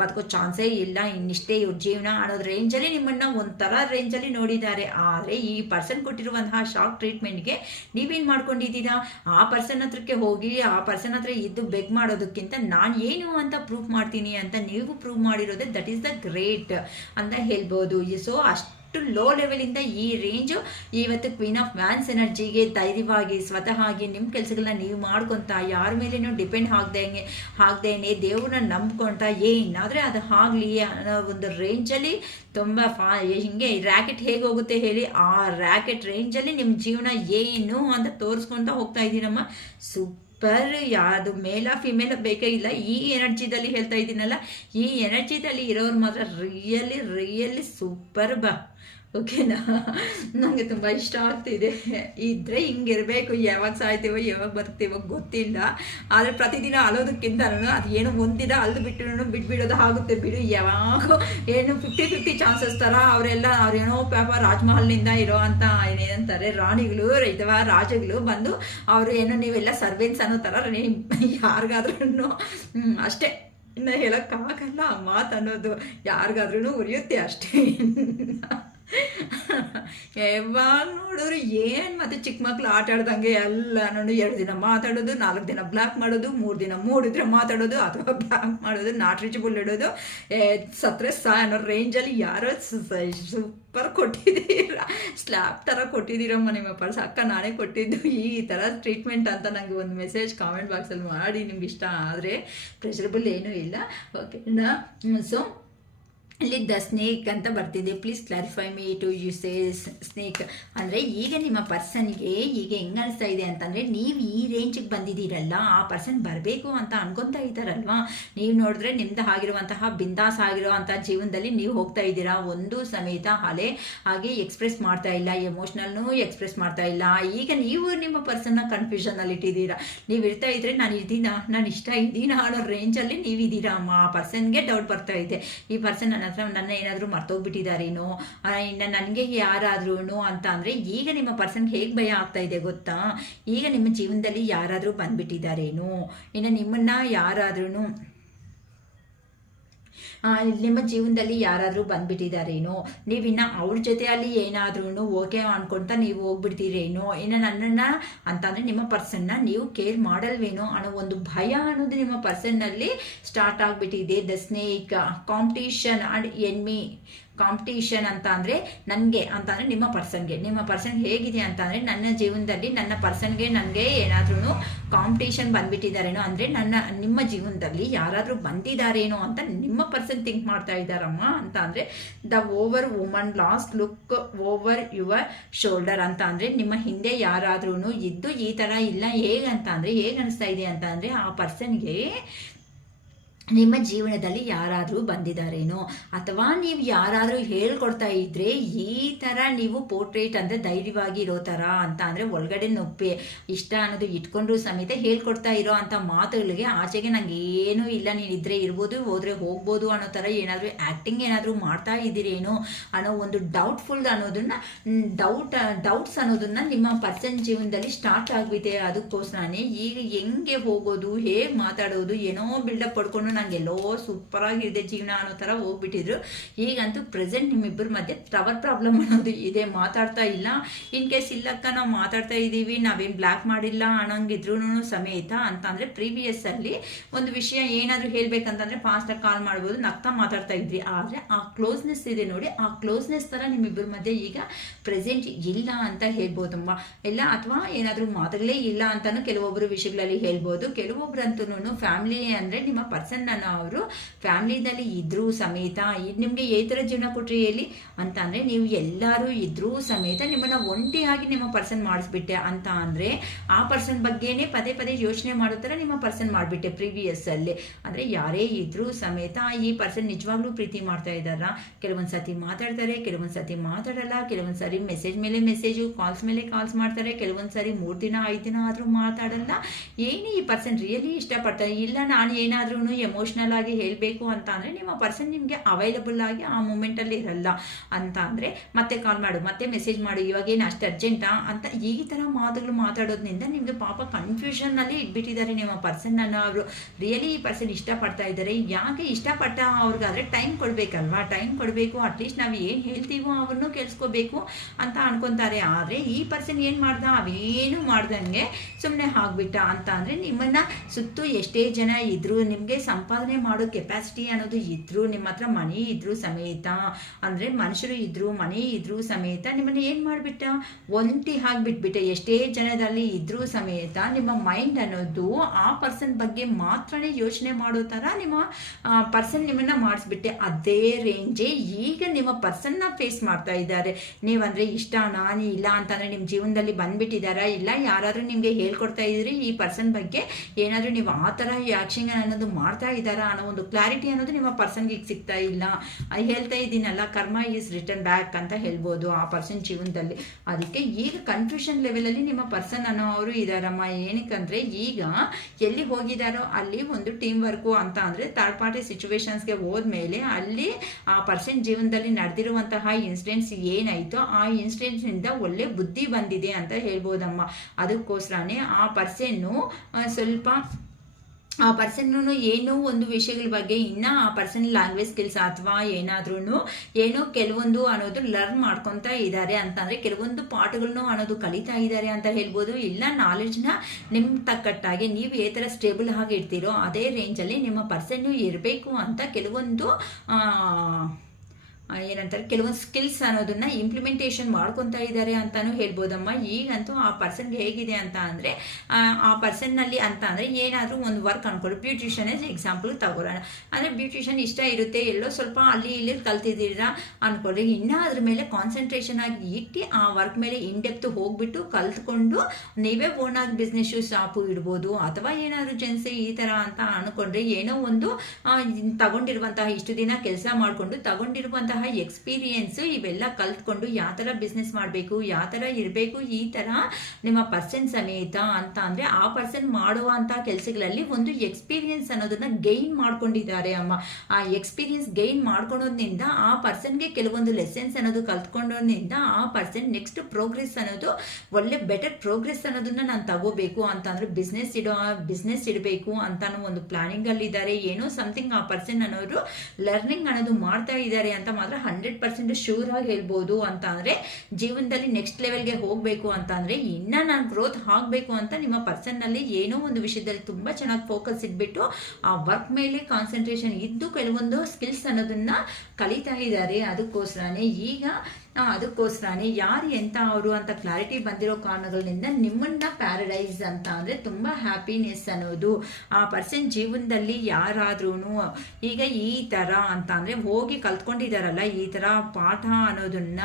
ಬದುಕೋ ಚಾನ್ಸೇ ಇಲ್ಲ, ಇನ್ನಿಷ್ಟೇ ಇವ್ರ ಜೀವನ ಅನ್ನೋದು ರೇಂಜಲ್ಲಿ ನಿಮ್ಮನ್ನ ಒಂಥರ ರೇಂಜಲ್ಲಿ ನೋಡಿದ್ದಾರೆ. ಆದರೆ ಈ ಪರ್ಸನ್ ಕೊಟ್ಟಿರುವಂತಹ ಶಾಕ್ ಟ್ರೀಟ್ಮೆಂಟ್ಗೆ ನೀವೇನು ಮಾಡ್ಕೊಂಡಿದ್ದೀರಾ, ಆ ಪರ್ಸನ್ ಹತ್ರಕ್ಕೆ ಹೋಗಿ ಆ ಪರ್ಸನ್ ಹತ್ರ ಇದ್ದು ಬೆಗ್ ಮಾಡೋದಕ್ಕಿಂತ ನಾನು ಏನು ಅಂತ ಪ್ರೂವ್ ಮಾಡ್ತೀನಿ ಅಂತ ನೀವು ಪ್ರೂವ್ ಮಾಡಿರೋದೇ ದಟ್ ಈಸ್ ದ ಗ್ರೇಟ್ ಅಂತ ಹೇಳ್ಬೋದು. ಸೊ ಅಷ್ಟು ಲೋ ಲೆವೆಲಿಂದ ಈ ರೇಂಜು ಇವತ್ತು ಕ್ವೀನ್ ಆಫ್ ವ್ಯಾನ್ಸ್ ಎನರ್ಜಿಗೆ ಧೈರ್ಯವಾಗಿ ಸ್ವತಃ ಆಗಿ ನಿಮ್ಮ ಕೆಲಸಗಳನ್ನ ನೀವು ಮಾಡ್ಕೊತ, ಯಾರ ಮೇಲೇನೂ ಡಿಪೆಂಡ್ ಆಗದೇನೆ ದೇವ್ರನ್ನ ನಂಬ್ಕೊತ ಏನಾದರೆ ಅದು ಆಗಲಿ ಅನ್ನೋ ಒಂದು ರೇಂಜಲ್ಲಿ ತುಂಬ ಹಿಂಗೆ ರ್ಯಾಕೆಟ್ ಹೇಗೆ ಹೋಗುತ್ತೆ ಹೇಳಿ, ಆ ರ್ಯಾಕೆಟ್ ರೇಂಜಲ್ಲಿ ನಿಮ್ಮ ಜೀವನ ಏನು ಅಂತ ತೋರಿಸ್ಕೊತ ಹೋಗ್ತಾ ಇದ್ದೀನಮ್ಮ. ಯಾವುದು ಮೇಲ ಫಿಮೇಲ ಬೇಕೇ ಇಲ್ಲ. ಈ ಎನರ್ಜಿದಲ್ಲಿ ಹೇಳ್ತಾ ಇದ್ದೀನಲ್ಲ, ಈ ಎನರ್ಜಿದಲ್ಲಿ ಇರೋರು ಮಾತ್ರ ರಿಯಲಿ ಸೂಪರ್ ಓಕೆನಾ. ನನಗೆ ತುಂಬ ಇಷ್ಟ ಆಗ್ತಿದೆ. ಇದ್ದರೆ ಹಿಂಗಿರಬೇಕು, ಯಾವಾಗ ಸಾಯ್ತೀವೋ ಯಾವಾಗ ಬರ್ತೀವೋ ಗೊತ್ತಿಲ್ಲ. ಆದರೆ ಪ್ರತಿದಿನ ಅಳೋದಕ್ಕಿಂತನೂ ಅದು ಏನೋ ಒಂದಿನ ಅಲ್ದು ಬಿಟ್ಬಿಡೋದು ಆಗುತ್ತೆ ಬಿಡು. ಯಾವಾಗೋ ಏನು 50-50 ಚಾನ್ಸಸ್ ಥರ ಅವ್ರೇನೋ ಪಾಪ ರಾಜ್ಮಹಲ್ನಿಂದ ಇರೋ ಅಂತ ಏನಂತಾರೆ ರಾಣಿಗಳು ಅಥವಾ ರಾಜಗಳು ಬಂದು ಅವರು ಏನೋ ನೀವೆಲ್ಲ ಸರ್ವೆಂಟ್ಸ್ ಅನ್ನೋ ಥರ ಯಾರಿಗಾದ್ರೂ ಅಷ್ಟೇ. ಇನ್ನು ಹೇಳೋಕ್ಕಾಗಲ್ಲ ಆ ಮಾತು ಅನ್ನೋದು, ಯಾರಿಗಾದ್ರೂ ಉರಿಯುತ್ತೆ ಅಷ್ಟೇ. ಯಾವಾಗ ನೋಡಿದ್ರು ಏನು ಮತ್ತೆ ಚಿಕ್ಕ ಮಕ್ಳು ಆಟ ಆಡ್ದಂಗೆ ಎಲ್ಲ ನೋಡಿ 2 ದಿನ ಮಾತಾಡೋದು, 4 ದಿನ ಬ್ಲಾಕ್ ಮಾಡೋದು, 3 ದಿನ ಮೂಡಿದ್ರೆ ಮಾತಾಡೋದು ಅಥವಾ ಬ್ಲಾಕ್ ಮಾಡೋದು, ನಾಟ್ ರೀಚಬಲ್ ಇಡೋದು, ಸತ್ರೆ ಅನ್ನೋ ರೇಂಜಲ್ಲಿ ಯಾರೋ ಸೂಪರ್ ಕೊಟ್ಟಿದ್ದೀರ, ಸ್ಲ್ಯಾಬ್ ಥರ ಕೊಟ್ಟಿದ್ದೀರಮ್ಮ ನಿಮ್ಮ ಪರ್ಸ್. ಅಕ್ಕ ನಾನೇ ಕೊಟ್ಟಿದ್ದು ಈ ಥರ ಟ್ರೀಟ್ಮೆಂಟ್ ಅಂತ ನನಗೆ ಒಂದು ಮೆಸೇಜ್ ಕಾಮೆಂಟ್ ಬಾಕ್ಸಲ್ಲಿ ಮಾಡಿ, ನಿಮ್ಗೆ ಇಷ್ಟ ಆದರೆ ಪ್ರೆಷರಬಲ್ ಏನೂ ಇಲ್ಲ. ಓಕೆನಾ. ಸೊ ಇಲ್ಲಿ ದ ಸ್ನೇಕ್ ಅಂತ ಬರ್ತಿದೆ. Please clarify me to you say snake ಅಂದರೆ ಈಗ ನಿಮ್ಮ ಪರ್ಸನ್ಗೆ ಈಗ ಹೆಂಗೆ ಅನಿಸ್ತಾ ಇದೆ ಅಂತಂದರೆ, ನೀವು ಈ ರೇಂಜಿಗೆ ಬಂದಿದ್ದೀರಲ್ಲ, ಆ ಪರ್ಸನ್ ಬರಬೇಕು ಅಂತ ಅನ್ಕೊತಾ ಇದ್ದಾರಲ್ವಾ. ನೀವು ನೋಡಿದ್ರೆ ನಿಮ್ದು ಆಗಿರುವಂತಹ ಬಿಂದಾಸ್ ಆಗಿರುವಂಥ ಜೀವನದಲ್ಲಿ ನೀವು ಹೋಗ್ತಾ ಇದ್ದೀರಾ, ಒಂದು ಸಮೇತ ಹಾಗೆ ಎಕ್ಸ್ಪ್ರೆಸ್ ಮಾಡ್ತಾ ಇಲ್ಲ, ಎಮೋಷ್ನಲ್ನೂ ಎಕ್ಸ್ಪ್ರೆಸ್ ಮಾಡ್ತಾ ಇಲ್ಲ. ಈಗ ನೀವು ನಿಮ್ಮ ಪರ್ಸನ್ನ ಕನ್ಫ್ಯೂಷನಲ್ಲಿ ಇಟ್ಟಿದ್ದೀರಾ. ನೀವು ಇರ್ತಾ ಇದ್ರೆ ನಾನು ಇಷ್ಟ ಇದ್ದೀನಾ ಅನ್ನೋ ರೇಂಜಲ್ಲಿ ನೀವಿದ್ದೀರಾ ಅಮ್ಮ. ಆ ಪರ್ಸನ್ಗೆ ಡೌಟ್ ಬರ್ತಾ ಇದೆ, ಈ ಪರ್ಸನ್ ನನ್ನ ಏನಾದರೂ ಮರ್ತೋಗ್ಬಿಟ್ಟಿದ್ದಾರೇನೋ, ಇನ್ನು ನನಗೆ ಯಾರಾದ್ರೂ ಅಂತ ಅಂದರೆ ಈಗ ನಿಮ್ಮ ಪರ್ಸನ್ಗೆ ಹೇಗೆ ಭಯ ಆಗ್ತಾ ಇದೆ ಗೊತ್ತಾ. ಈಗ ನಿಮ್ಮ ಜೀವನದಲ್ಲಿ ಯಾರಾದರೂ ಬಂದ್ಬಿಟ್ಟಿದ್ದಾರೇನೋ, ಇನ್ನು ನಿಮ್ಮನ್ನು ಯಾರಾದ್ರೂ ನಿಮ್ಮ ಜೀವನದಲ್ಲಿ ಯಾರಾದರೂ ಬಂದ್ಬಿಟ್ಟಿದ್ದಾರೇನೋ, ನೀವಿನ್ನು ಅವ್ರ ಜೊತೆಯಲ್ಲಿ ಏನಾದ್ರೂ ಓಕೆ ಅನ್ಕೊತ ನೀವು ಹೋಗ್ಬಿಡ್ತೀರೇನೋ, ಇನ್ನು ನನ್ನನ್ನು ಅಂತಂದರೆ ನಿಮ್ಮ ಪರ್ಸನ್ನ ನೀವು ಕೇರ್ ಮಾಡಲ್ವೇನೋ ಅನ್ನೋ ಒಂದು ಭಯ ಅನ್ನೋದು ನಿಮ್ಮ ಪರ್ಸನ್ನಲ್ಲಿ ಸ್ಟಾರ್ಟ್ ಆಗಿಬಿಟ್ಟಿದೆ. The snake competition and enemy. Competition ಅಂತ ಅಂದರೆ ನನಗೆ ಅಂತಂದರೆ ನಿಮ್ಮ ಪರ್ಸನ್ ಹೇಗಿದೆ ಅಂತಂದರೆ, ನನ್ನ ಜೀವನದಲ್ಲಿ ನನ್ನ ಪರ್ಸನ್ಗೆ ನನಗೆ ಏನಾದ್ರೂ ಕಾಂಪಿಟೇಷನ್ ಬಂದ್ಬಿಟ್ಟಿದ್ದಾರೇನೋ, ಅಂದರೆ ನಿಮ್ಮ ಜೀವನದಲ್ಲಿ ಯಾರಾದರೂ ಬಂದಿದ್ದಾರೇನೋ ಅಂತ ನಿಮ್ಮ ಪರ್ಸನ್ ಥಿಂಕ್ ಮಾಡ್ತಾ ಇದ್ದಾರಮ್ಮ. ಅಂತ ಅಂದರೆ the over woman last look over your shoulder ಅಂತ ಅಂದರೆ, ನಿಮ್ಮ ಹಿಂದೆ ಯಾರಾದ್ರೂ ಇದ್ದು ಈ ಥರ ಇಲ್ಲ. ಹೇಗಂತ ಅಂದರೆ, ಹೇಗೆ ಅನಿಸ್ತಾ ಇದೆ ಅಂತ ಅಂದರೆ, ಆ ಪರ್ಸನ್ಗೆ ನಿಮ್ಮ ಜೀವನದಲ್ಲಿ ಯಾರಾದರೂ ಬಂದಿದ್ದಾರೇನೋ, ಅಥವಾ ನೀವು ಯಾರಾದರೂ ಹೇಳ್ಕೊಡ್ತಾ ಇದ್ರೆ ಈ ಥರ ನೀವು ಪೋರ್ಟ್ರೇಟ್ ಅಂದರೆ ಧೈರ್ಯವಾಗಿ ಇರೋ ಥರ ಅಂತ ಅಂದರೆ, ಒಳಗಡೆ ನೊಪ್ಪೆ ಇಷ್ಟ ಅನ್ನೋದು ಇಟ್ಕೊಂಡ್ರು ಸಮೇತ ಹೇಳ್ಕೊಡ್ತಾ ಇರೋ ಅಂಥ ಮಾತುಗಳಿಗೆ ಆಚೆಗೆ ನಂಗೆ ಏನೂ ಇಲ್ಲ, ನೀನಿದ್ರೆ ಇರ್ಬೋದು ಹೋದರೆ ಹೋಗ್ಬೋದು ಅನ್ನೋ ಥರ ಏನಾದರೂ ಆ್ಯಕ್ಟಿಂಗ್ ಏನಾದರೂ ಮಾಡ್ತಾ ಇದ್ದೀರೇನೋ ಅನ್ನೋ ಒಂದು ಡೌಟ್ಫುಲ್ ಅನ್ನೋದನ್ನು ಡೌಟ್ಸ್ ಅನ್ನೋದನ್ನು ನಿಮ್ಮ ಪರ್ಸನ್ ಜೀವನದಲ್ಲಿ ಸ್ಟಾರ್ಟ್ ಆಗಿದೆ. ಅದಕ್ಕೋಸ್ಕರನೇ ಈಗ ಹೆಂಗೆ ಹೋಗೋದು, ಹೇಗೆ ಮಾತಾಡೋದು, ಏನೋ ಬಿಲ್ಡಪ್ ಪಡ್ಕೊಂಡು ನನಗೆಲ್ಲೋ ಸೂಪರಾಗಿದೆ ಜೀವನ ಅನ್ನೋ ಥರ ಹೋಗ್ಬಿಟ್ಟಿದ್ರು. ಈಗಂತೂ ಪ್ರೆಸೆಂಟ್ ನಿಮ್ಮಿಬ್ಬರ ಮಧ್ಯೆ ಟವರ್ ಪ್ರಾಬ್ಲಮ್ ಅನ್ನೋದು ಇದೆ, ಮಾತಾಡ್ತಾ ಇಲ್ಲ. ಇನ್ ಕೇಸ್ ಇಲ್ಲಕ್ಕ ನಾವು ಮಾತಾಡ್ತಾ ಇದ್ದೀವಿ, ನಾವೇನು ಬ್ಲ್ಯಾಕ್ ಮಾಡಿಲ್ಲ ಅನ್ನೋಂಗಿದ್ರು ಸಮೇತ ಅಂತ ಅಂದರೆ, ಪ್ರೀವಿಯಸ್ಸಲ್ಲಿ ಒಂದು ವಿಷಯ ಏನಾದರೂ ಹೇಳಬೇಕಂತಂದರೆ ಫಾಸ್ಟಾಗಿ ಕಾಲ್ ಮಾಡ್ಬೋದು, ನಗ್ತಾ ಮಾತಾಡ್ತಾ ಇದ್ರಿ. ಆದರೆ ಆ ಕ್ಲೋಸ್ನೆಸ್ ಇದೆ ನೋಡಿ, ಆ ಕ್ಲೋಸ್ನೆಸ್ ಥರ ನಿಮ್ಮಿಬ್ಬರ ಮಧ್ಯೆ ಈಗ ಪ್ರೆಸೆಂಟ್ ಇಲ್ಲ ಅಂತ ಹೇಳ್ಬೋದಮ್ಮ. ಇಲ್ಲ ಅಥವಾ ಏನಾದರೂ ಮಾತುಗಳೇ ಇಲ್ಲ ಅಂತಲೂ ಕೆಲವೊಬ್ಬರು ವಿಷಯಗಳಲ್ಲಿ ಹೇಳ್ಬೋದು. ಕೆಲವೊಬ್ಬರಂತೂ ಫ್ಯಾಮಿಲಿ ಅಂದರೆ ನಿಮ್ಮ ಪರ್ಸನ್ ಅವರು ಫ್ಯಾಮಿಲಿನಲ್ಲಿ ಇದ್ರೂ ಸಮೇತ ನಿಮಗೆ ಈ ಥರ ಜೀವನ ಕೊಟ್ರಿ ಹೇಳಿ ಅಂತ ಅಂದರೆ, ನೀವು ಎಲ್ಲರೂ ಇದ್ರೂ ಸಮೇತ ನಿಮ್ಮನ್ನು ಒಂಟಿಯಾಗಿ ನಿಮ್ಮ ಪರ್ಸನ್ ಮಾಡಿಸ್ಬಿಟ್ಟೆ ಅಂತ ಅಂದರೆ, ಆ ಪರ್ಸನ್ ಬಗ್ಗೆನೇ ಪದೇ ಪದೇ ಯೋಚನೆ ಮಾಡೋ ಥರ ನಿಮ್ಮ ಪರ್ಸನ್ ಮಾಡಿಬಿಟ್ಟೆ ಪ್ರೀವಿಯಸ್ಸಲ್ಲಿ. ಅಂದರೆ ಯಾರೇ ಇದ್ರೂ ಸಮೇತ ಈ ಪರ್ಸನ್ ನಿಜವಾಗ್ಲೂ ಪ್ರೀತಿ ಮಾಡ್ತಾ ಇದ್ದಾರಾ? ಕೆಲವೊಂದು ಸತಿ ಮಾತಾಡ್ತಾರೆ, ಕೆಲವೊಂದು ಸತಿ ಮಾತಾಡಲ್ಲ, ಕೆಲವೊಂದು ಸರಿ ಮೆಸೇಜ್ ಮೇಲೆ ಮೆಸೇಜು, ಕಾಲ್ಸ್ ಮೇಲೆ ಕಾಲ್ಸ್ ಮಾಡ್ತಾರೆ, ಕೆಲವೊಂದು ಸರಿ 3 ದಿನ 5 ದಿನ ಆದರೂ ಮಾತಾಡಲ್ಲ. ಏನು ಈ ಪರ್ಸನ್ ರಿಯಲಿ ಇಷ್ಟಪಡ್ತಾರೆ? ಇಲ್ಲ ನಾನು ಏನಾದ್ರೂ ಎಮೋಷ್ನಲ್ ಆಗಿ ಹೇಳಬೇಕು ಅಂತ ಅಂದರೆ ನಿಮ್ಮ ಪರ್ಸನ್ ನಿಮಗೆ ಅವೈಲಬಲ್ ಆಗಿ ಆ ಮೂಮೆಂಟಲ್ಲಿ ಇರಲ್ಲ ಅಂತ ಅಂದರೆ, ಮತ್ತೆ ಕಾಲ್ ಮಾಡು, ಮತ್ತೆ ಮೆಸೇಜ್ ಮಾಡು, ಇವಾಗೇನು ಅಷ್ಟು ಅರ್ಜೆಂಟಾ ಅಂತ ಈ ಥರ ಮಾತುಗಳು ಮಾತಾಡೋದ್ರಿಂದ ನಿಮಗೆ ಪಾಪ ಕನ್ಫ್ಯೂಷನ್ನಲ್ಲಿ ಇಟ್ಬಿಟ್ಟಿದ್ದಾರೆ ನಿಮ್ಮ ಪರ್ಸನ್ನನ್ನು. ಅವರು ರಿಯಲಿ ಈ ಪರ್ಸನ್ ಇಷ್ಟಪಡ್ತಾ ಇದ್ದಾರೆ. ಯಾಕೆ ಇಷ್ಟಪಟ್ಟ ಅವ್ರಿಗಾದರೆ ಟೈಮ್ ಕೊಡಬೇಕಲ್ವಾ, ಟೈಮ್ ಕೊಡಬೇಕು, ಅಟ್ಲೀಸ್ಟ್ ನಾವು ಏನು ಹೇಳ್ತೀವೋ ಅವ್ರನ್ನೂ ಕೇಳಿಸ್ಕೋಬೇಕು ಅಂತ ಅನ್ಕೊತಾರೆ. ಆದರೆ ಈ ಪರ್ಸನ್ ಏನು ಮಾಡ್ದ, ಅವೇನು ಮಾಡ್ದಂಗೆ ಸುಮ್ಮನೆ ಆಗ್ಬಿಟ್ಟ ಅಂತ ಅಂದರೆ, ನಿಮ್ಮನ್ನು ಸುತ್ತು ಎಷ್ಟೇ ಜನ ಇದ್ದರೂ, ನಿಮಗೆ ಸಂಪಾದನೆ ಮಾಡೋ ಕೆಪಾಸಿಟಿ ಅನ್ನೋದು ಇದ್ದರೂ, ನಿಮ್ಮ ಹತ್ರ ಮನಿ ಇದ್ರೂ ಸಮೇತ ಅಂದರೆ ಮನುಷ್ಯರು ಇದ್ದರೂ ಮನಿ ಇದ್ರೂ ಸಮೇತ ನಿಮ್ಮನ್ನು ಏನು ಮಾಡಿಬಿಟ್ಟ, ಒಂಟಿ ಆಗಿಬಿಟ್ಬಿಟ್ಟೆ. ಎಷ್ಟೇ ಜನದಲ್ಲಿ ಇದ್ರೂ ಸಮೇತ ನಿಮ್ಮ ಮೈಂಡ್ ಅನ್ನೋದು ಆ ಪರ್ಸನ್ ಬಗ್ಗೆ ಮಾತ್ರನೇ ಯೋಚನೆ ಮಾಡೋ ಥರ ನಿಮ್ಮ ಪರ್ಸನ್ ನಿಮ್ಮನ್ನು ಮಾಡಿಸ್ಬಿಟ್ಟೆ. ಅದೇ ರೇಂಜೇ ಈಗ ನಿಮ್ಮ ಪರ್ಸನ್ನ ಫೇಸ್ ಮಾಡ್ತಾ ಇದ್ದಾರೆ. ನೀವಂದರೆ ಇಷ್ಟ ನಾನು ಇಲ್ಲ ಅಂತಂದರೆ ನಿಮ್ಮ ಜೀವನದಲ್ಲಿ ಬಂದುಬಿಟ್ಟಿದ್ದಾರಾ? ಇಲ್ಲ ಯಾರಾದರೂ ನಿಮಗೆ ಹೇಳ್ಕೊಡ್ತಾ ಇದ್ರಿ ಈ ಪರ್ಸನ್ ಬಗ್ಗೆ ಏನಾದರೂ ನೀವು ಆ ಥರ ಆ್ಯಕ್ಷನ್ ಅನ್ನೋದು ಮಾಡ್ತಾ ಇದ್ದಾರಾ ಅನ್ನೋ ಒಂದು ಕ್ಲಾರಿಟಿ ಅನ್ನೋದು ನಿಮ್ಮ ಪರ್ಸನ್ಗೆ ಈಗ ಸಿಗ್ತಾ ಇಲ್ಲ. ಹೇಳ್ತಾ ಇದ್ದೀನಲ್ಲ, ಕರ್ಮ ಈಸ್ ರಿಟರ್ನ್ ಬ್ಯಾಕ್ ಅಂತ ಹೇಳ್ಬೋದು ಆ ಪರ್ಸನ್ ಜೀವನದಲ್ಲಿ. ಅದಕ್ಕೆ ಈಗ ಕನ್ಫ್ಯೂಷನ್ ಲೆವೆಲಲ್ಲಿ ನಿಮ್ಮ ಪರ್ಸನ್ ಅನ್ನೋರು ಇದ್ದಾರಮ್ಮ. ಏನಕ್ಕಂದ್ರೆ ಈಗ ಎಲ್ಲಿ ಹೋಗಿದಾರೋ ಅಲ್ಲಿ ಒಂದು ಟೀಮ್ ವರ್ಕು ಅಂತ ಅಂದರೆ ಥರ್ಡ್ ಪಾರ್ಟಿ ಸಿಚುವೇಶನ್ಸ್ಗೆ ಹೋದ್ಮೇಲೆ ಅಲ್ಲಿ ಆ ಪರ್ಸನ್ ಜೀವನದಲ್ಲಿ ನಡೆದಿರುವಂತಹ ಇನ್ಸಿಡೆಂಟ್ಸ್ ಏನಾಯಿತೋ ಆ ಇನ್ಸಿಡೆಂಟ್ಸಿಂದ ಒಳ್ಳೆ ಬುದ್ಧಿ ಬಂದಿದೆ ಅಂತ ಹೇಳ್ಬೋದಮ್ಮ. ಅದಕ್ಕೋಸ್ಕರನೇ ಆ ಪರ್ಸನ್ನು ಸ್ವಲ್ಪ ಆ ಪರ್ಸನ್ನು ಏನೋ ಒಂದು ವಿಷಯಗಳ ಬಗ್ಗೆ ಇನ್ನೂ ಆ ಪರ್ಸನ್ ಲ್ಯಾಂಗ್ವೇಜ್ ಸ್ಕಿಲ್ಸ್ ಅಥವಾ ಏನಾದ್ರೂ ಏನೋ ಕೆಲವೊಂದು ಅನ್ನೋದು ಲರ್ನ್ ಮಾಡ್ಕೊತಾ ಇದ್ದಾರೆ ಅಂತಂದರೆ ಕೆಲವೊಂದು ಪಾಠಗಳನ್ನು ಅನ್ನೋದು ಕಲಿತಾ ಇದ್ದಾರೆ ಅಂತ ಹೇಳ್ಬೋದು. ಇಲ್ಲ ನಾಲೆಡ್ಜ್ನ ನಿಮ್ಮ ತಕ್ಕಟ್ಟಾಗಿ ನೀವು ಯಾವ ಥರ ಸ್ಟೇಬಲ್ ಆಗಿ ಇರ್ತೀರೋ ಅದೇ ರೇಂಜಲ್ಲಿ ನಿಮ್ಮ ಪರ್ಸನ್ನು ಇರಬೇಕು ಅಂತ ಕೆಲವೊಂದು ಏನಂತಾರೆ ಕೆಲವೊಂದು ಸ್ಕಿಲ್ಸ್ ಅನ್ನೋದನ್ನ ಇಂಪ್ಲಿಮೆಂಟೇಷನ್ ಮಾಡ್ಕೊತಾ ಇದ್ದಾರೆ ಅಂತಾನು ಹೇಳ್ಬೋದಮ್ಮ. ಈಗಂತೂ ಆ ಪರ್ಸನ್ಗೆ ಹೇಗಿದೆ ಅಂತ ಅಂದರೆ ಆ ಪರ್ಸನ್ನಲ್ಲಿ ಅಂತ ಅಂದರೆ ಏನಾದರೂ ಒಂದು ವರ್ಕ್ ಅನ್ಕೊಳ್ಳಿ, ಬ್ಯೂಟಿಷಿಯನ್ ಎಕ್ಸಾಂಪಲ್ ತಗೊಳ್ಳೋಣ. ಅಂದರೆ ಬ್ಯೂಟಿಷಿಯನ್ ಇಷ್ಟ ಇರುತ್ತೆ, ಎಲ್ಲೋ ಸ್ವಲ್ಪ ಅಲ್ಲಿ ಇಲ್ಲಿ ಕಲ್ತಿದ್ದೀರಾ ಅನ್ಕೊಳ್ಳಿ, ಇನ್ನೂ ಅದ್ರ ಮೇಲೆ ಕಾನ್ಸಂಟ್ರೇಷನ್ ಆಗಿ ಇಟ್ಟು ಆ ವರ್ಕ್ ಮೇಲೆ ಇನ್ ಡೆಪ್ತ್ ಹೋಗ್ಬಿಟ್ಟು ಕಲ್ತ್ಕೊಂಡು ನೀವೇ ಓನಾಗಿ ಬಿಸ್ನೆಸ್ ಶಾಪು ಇಡ್ಬೋದು. ಅಥವಾ ಏನಾದರೂ ಜೆನ್ಸಿ ಈ ಥರ ಅಂತ ಅನ್ಕೊಂಡ್ರೆ ಏನೋ ಒಂದು ತಗೊಂಡಿರುವಂತಹ ಇಷ್ಟು ದಿನ ಕೆಲಸ ಮಾಡಿಕೊಂಡು ತಗೊಂಡಿರುವಂತಹ ಎಕ್ಸ್ಪೀರಿಯನ್ಸ್ ಇವೆಲ್ಲ ಕಲ್ತ್ಕೊಂಡು ಯಾವ ಥರ ಬಿಸ್ನೆಸ್ ಮಾಡಬೇಕು, ಯಾವ ಥರ ಇರಬೇಕು, ಈ ಥರ ನಿಮ್ಮ ಪರ್ಸನ್ ಸಮೇತ ಅಂತ ಅಂದರೆ ಆ ಪರ್ಸನ್ ಮಾಡುವಂಥ ಕೆಲಸಗಳಲ್ಲಿ ಒಂದು ಎಕ್ಸ್ಪೀರಿಯನ್ಸ್ ಅನ್ನೋದನ್ನ ಗೈನ್ ಮಾಡ್ಕೊಂಡಿದ್ದಾರೆ ಅಮ್ಮ. ಆ ಎಕ್ಸ್ಪೀರಿಯನ್ಸ್ ಗೈನ್ ಮಾಡ್ಕೊಳೋದ್ರಿಂದ ಆ ಪರ್ಸನ್ಗೆ ಕೆಲವೊಂದು ಲೆಸನ್ಸ್ ಅನ್ನೋದು ಕಲ್ತ್ಕೊಳ್ಳೋದ್ರಿಂದ ಆ ಪರ್ಸನ್ ನೆಕ್ಸ್ಟ್ ಪ್ರೋಗ್ರೆಸ್ ಅನ್ನೋದು ಒಳ್ಳೆ ಬೆಟರ್ ಪ್ರೋಗ್ರೆಸ್ ಅನ್ನೋದನ್ನ ನಾನು ತಗೋಬೇಕು ಅಂತ ಅಂದರೆ ಬಿಸ್ನೆಸ್ ಇಡಬೇಕು ಅಂತಾನು ಒಂದು ಪ್ಲಾನಿಂಗ್ ಅಲ್ಲಿ ಇದ್ದಾರೆ. ಏನೋ ಸಮಥಿಂಗ್ ಆ ಪರ್ಸನ್ ಅನ್ನೋರು ಲರ್ನಿಂಗ್ ಅನ್ನೋದು ಮಾಡ್ತಾ ಇದ್ದಾರೆ ಅಂತ 100% ಶೂರ್ ಆಗಿ ಹೇಳ್ಬೋದು. ಅಂತ ಅಂದ್ರೆ ಜೀವನದಲ್ಲಿ ನೆಕ್ಸ್ಟ್ ಲೆವೆಲ್ಗೆ ಹೋಗಬೇಕು ಅಂತ ಅಂದ್ರೆ ಇನ್ನ ನಾನು ಗ್ರೋತ್ ಆಗಬೇಕು ಅಂತ ನಿಮ್ಮ ಪರ್ಸನ್ ನಲ್ಲಿ ಏನೋ ಒಂದು ವಿಷಯದಲ್ಲಿ ತುಂಬಾ ಚೆನ್ನಾಗಿ ಫೋಕಸ್ ಇಟ್ಬಿಟ್ಟು ಆ ವರ್ಕ್ ಮೇಲೆ ಕಾನ್ಸಂಟ್ರೇಷನ್ ಇದ್ದು ಕೆಲವೊಂದು ಸ್ಕಿಲ್ಸ್ ಅನ್ನೋದನ್ನ ಕಲಿತಾ ಇದ್ದಾರೆ. ಅದಕ್ಕೋಸ್ಕರನೇ ಯಾರು ಎಂತ ಅವರು ಅಂತ ಕ್ಲಾರಿಟಿ ಬಂದಿರೋ ಕಾರಣಗಳಿಂದ ನಿಮ್ಮನ್ನ ಪ್ಯಾರಡೈಸ್ ಅಂತ ಅಂದ್ರೆ ತುಂಬಾ ಹ್ಯಾಪಿನೆಸ್ ಅನ್ನೋದು ಆ ಪರ್ಸನ್ ಜೀವನದಲ್ಲಿ ಯಾರಾದ್ರೂ ಈಗ ಈ ತರ ಅಂತ ಅಂದ್ರೆ ಹೋಗಿ ಕಲ್ತ್ಕೊಂಡಿದಾರಲ್ಲ ಈ ತರ ಪಾಠ ಅನ್ನೋದನ್ನ,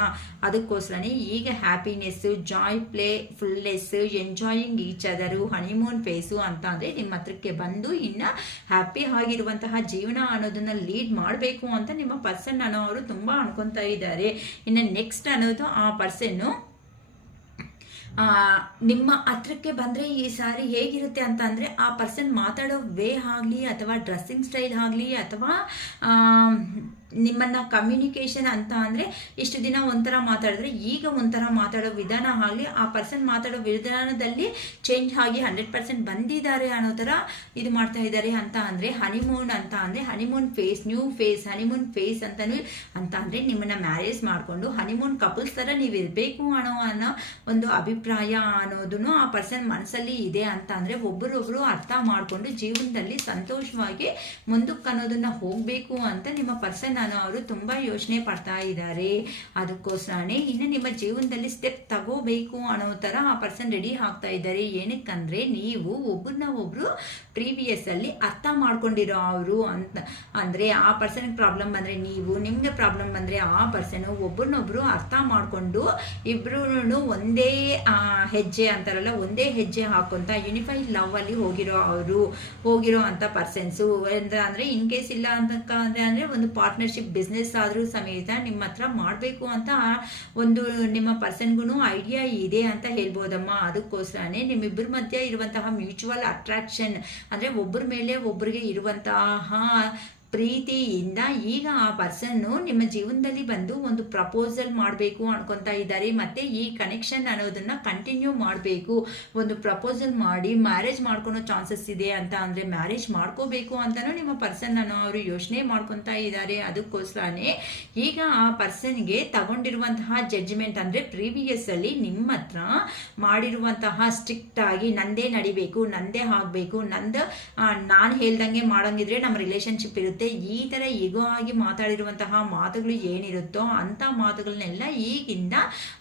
ಅದಕ್ಕೋಸ್ಕರನೇ ಈಗ happiness, joy, play, fullness, enjoying each other, honeymoon phase ಅಂತ ಅಂದ್ರೆ ನಿಮ್ಮ ಹತ್ರಕ್ಕೆ ಬಂದು ಇನ್ನ ಹ್ಯಾಪಿ ಆಗಿರುವಂತಹ ಜೀವನ ಅನ್ನೋದನ್ನ ಲೀಡ್ ಮಾಡಬೇಕು ಅಂತ ನಿಮ್ಮ ಪರ್ಸನ್ ಅನ್ನೋರು ತುಂಬಾ ಅನ್ಕೊಂತಾ ಇದ್ದಾರೆ. ಇನ್ನು ನೆಕ್ಸ್ಟ್ ಅನ್ನೋದು ಆ ಪರ್ಸನ್ನು ನಿಮ್ಮ ಹತ್ರಕ್ಕೆ ಬಂದರೆ ಈ ಸಾರಿ ಹೇಗಿರುತ್ತೆ ಅಂತ ಅಂದರೆ ಆ ಪರ್ಸನ್ ಮಾತಾಡೋ ವೇ ಆಗಲಿ ಅಥವಾ ಡ್ರೆಸ್ಸಿಂಗ್ ಸ್ಟೈಲ್ ಆಗಲಿ ಅಥವಾ ನಿಮ್ಮನ್ನ ಕಮ್ಯುನಿಕೇಶನ್ ಅಂತ ಅಂದರೆ ಇಷ್ಟು ದಿನ ಒಂಥರ ಮಾತಾಡಿದ್ರೆ ಈಗ ಒಂಥರ ಮಾತಾಡೋ ವಿಧಾನ ಆಗಲಿ ಆ ಪರ್ಸನ್ ಮಾತಾಡೋ ವಿಧಾನದಲ್ಲಿ ಚೇಂಜ್ ಆಗಿ 100% ಬಂದಿದ್ದಾರೆ ಅನ್ನೋ ಥರ ಇದು ಮಾಡ್ತಾ ಇದ್ದಾರೆ. ಅಂತ ಅಂದರೆ ಹನಿಮೂನ್ ಅಂತ ಅಂದರೆ honeymoon phase, new phase, honeymoon phase ಅಂತಲೂ ಅಂತ ಅಂದರೆ ನಿಮ್ಮನ್ನ ಮ್ಯಾರೇಜ್ ಮಾಡಿಕೊಂಡು ಹನಿಮೂನ್ ಕಪಲ್ಸ್ ಥರ ನೀವು ಇರಬೇಕು ಅನ್ನೋ ಒಂದು ಅಭಿಪ್ರಾಯ ಅನ್ನೋದನ್ನು ಆ ಪರ್ಸನ್ ಮನಸ್ಸಲ್ಲಿ ಇದೆ. ಅಂತ ಅಂದರೆ ಒಬ್ಬರೊಬ್ಬರು ಅರ್ಥ ಮಾಡಿಕೊಂಡು ಜೀವನದಲ್ಲಿ ಸಂತೋಷವಾಗಿ ಮುಂದಕ್ಕೆ ಅನ್ನೋದನ್ನ ಹೋಗಬೇಕು ಅಂತ ನಿಮ್ಮ ಪರ್ಸನ್ ಅವರು ತುಂಬಾ ಯೋಚನೆ ಪಡ್ತಾ ಇದ್ದಾರೆ. ಅದಕ್ಕೋಸ್ಕರನೇ ಇನ್ನು ನಿಮ್ಮ ಜೀವನದಲ್ಲಿ ಸ್ಟೆಪ್ ತಗೋಬೇಕು ಅನ್ನೋ ತರ ಆ ಪರ್ಸನ್ ರೆಡಿ ಆಗ್ತಾ ಇದ್ದಾರೆ. ಏನಕ್ಕಂದ್ರೆ ನೀವು ಒಬ್ಬರನ್ನ ಒಬ್ರು ಪ್ರೀವಿಯಸ್ ಅಲ್ಲಿ ಅರ್ಥ ಮಾಡ್ಕೊಂಡಿರೋ ಅವರು ಅಂತ ಅಂದ್ರೆ ಆ ಪರ್ಸನ್ ಪ್ರಾಬ್ಲಮ್ ಬಂದ್ರೆ ನೀವು, ನಿಮ್ಗೆ ಪ್ರಾಬ್ಲಮ್ ಬಂದ್ರೆ ಆ ಪರ್ಸನ್, ಒಬ್ಬರನ್ನೊಬ್ರು ಅರ್ಥ ಮಾಡ್ಕೊಂಡು ಇಬ್ರು ಒಂದೇ ಹೆಜ್ಜೆ ಅಂತಾರಲ್ಲ ಒಂದೇ ಹೆಜ್ಜೆ ಹಾಕೊಂತ ಯೂನಿಫೈಡ್ ಲವ್ ಅಲ್ಲಿ ಹೋಗಿರೋ ಅಂತ ಪರ್ಸನ್ಸು ಅಂದ್ರೆ ಇನ್ ಕೇಸ್ ಇಲ್ಲ ಅಂದ್ರೆ ಒಂದು ಪಾರ್ಟ್ನರ್ಶಿಪ್ ಬಿಸ್ನೆಸ್ ಆದ್ರೂ ಸಮೇತ ನಿಮ್ಮ ಹತ್ರ ಮಾಡಬೇಕು ಅಂತ ಒಂದು ನಿಮ್ಮ ಪರ್ಸನ್ಗೂ ಐಡಿಯಾ ಇದೆ ಅಂತ ಹೇಳ್ಬೋದಮ್ಮ. ಅದಕ್ಕೋಸ್ಕರನೇ ನಿಮ್ಮಿಬ್ಬರ ಮಧ್ಯೆ ಇರುವಂತಹ ಮ್ಯೂಚುವಲ್ ಅಟ್ರಾಕ್ಷನ್ ಅಂದ್ರೆ ಒಬ್ಬರ ಮೇಲೆ ಒಬ್ಬರಿಗೆ ಇರುವಂತಹ ಪ್ರೀತಿಯಿಂದ ಈಗ ಆ ಪರ್ಸನ್ನು ನಿಮ್ಮ ಜೀವನದಲ್ಲಿ ಬಂದು ಒಂದು ಪ್ರಪೋಸಲ್ ಮಾಡಬೇಕು ಅನ್ಕೊಂತಾ ಇದ್ದಾರೆ. ಮತ್ತೆ ಈ ಕನೆಕ್ಷನ್ ಅನ್ನೋದನ್ನ ಕಂಟಿನ್ಯೂ ಮಾಡಬೇಕು, ಒಂದು ಪ್ರಪೋಸಲ್ ಮಾಡಿ ಮ್ಯಾರೇಜ್ ಮಾಡ್ಕೊಳೋ ಚಾನ್ಸಸ್ ಇದೆ ಅಂತ ಅಂದ್ರೆ ಮ್ಯಾರೇಜ್ ಮಾಡ್ಕೋಬೇಕು ಅಂತಾನು ನಿಮ್ಮ ಪರ್ಸನ್ ಅನ್ನೋ ಅವರು ಯೋಚನೆ ಮಾಡ್ಕೊತಾ ಇದ್ದಾರೆ. ಅದಕ್ಕೋಸ್ಕರನೇ ಈಗ ಆ ಪರ್ಸನ್ಗೆ ತಗೊಂಡಿರುವಂತಹ ಜಡ್ಜ್ಮೆಂಟ್ ಅಂದ್ರೆ ಪ್ರೀವಿಯಸ್ ಅಲ್ಲಿ ನಿಮ್ಮ ಹತ್ರ ಮಾಡಿರುವಂತಹ ಸ್ಟ್ರಿಕ್ಟ್ ಆಗಿ ನಂದೇ ನಡಿಬೇಕು, ನಂದೇ ಆಗ್ಬೇಕು, ನಾನು ಹೇಳ್ದಂಗೆ ಮಾಡಂಗಿದ್ರೆ ನಮ್ಮ ರಿಲೇಶನ್ಶಿಪ್ ಇರುತ್ತೆ, ಆಗುತ್ತೆ. ಈ ಥರ ಈಗೋ ಆಗಿ ಮಾತಾಡಿರುವಂತಹ ಮಾತುಗಳು ಏನಿರುತ್ತೋ ಅಂಥ ಮಾತುಗಳನ್ನೆಲ್ಲ ಈಗಿಂದ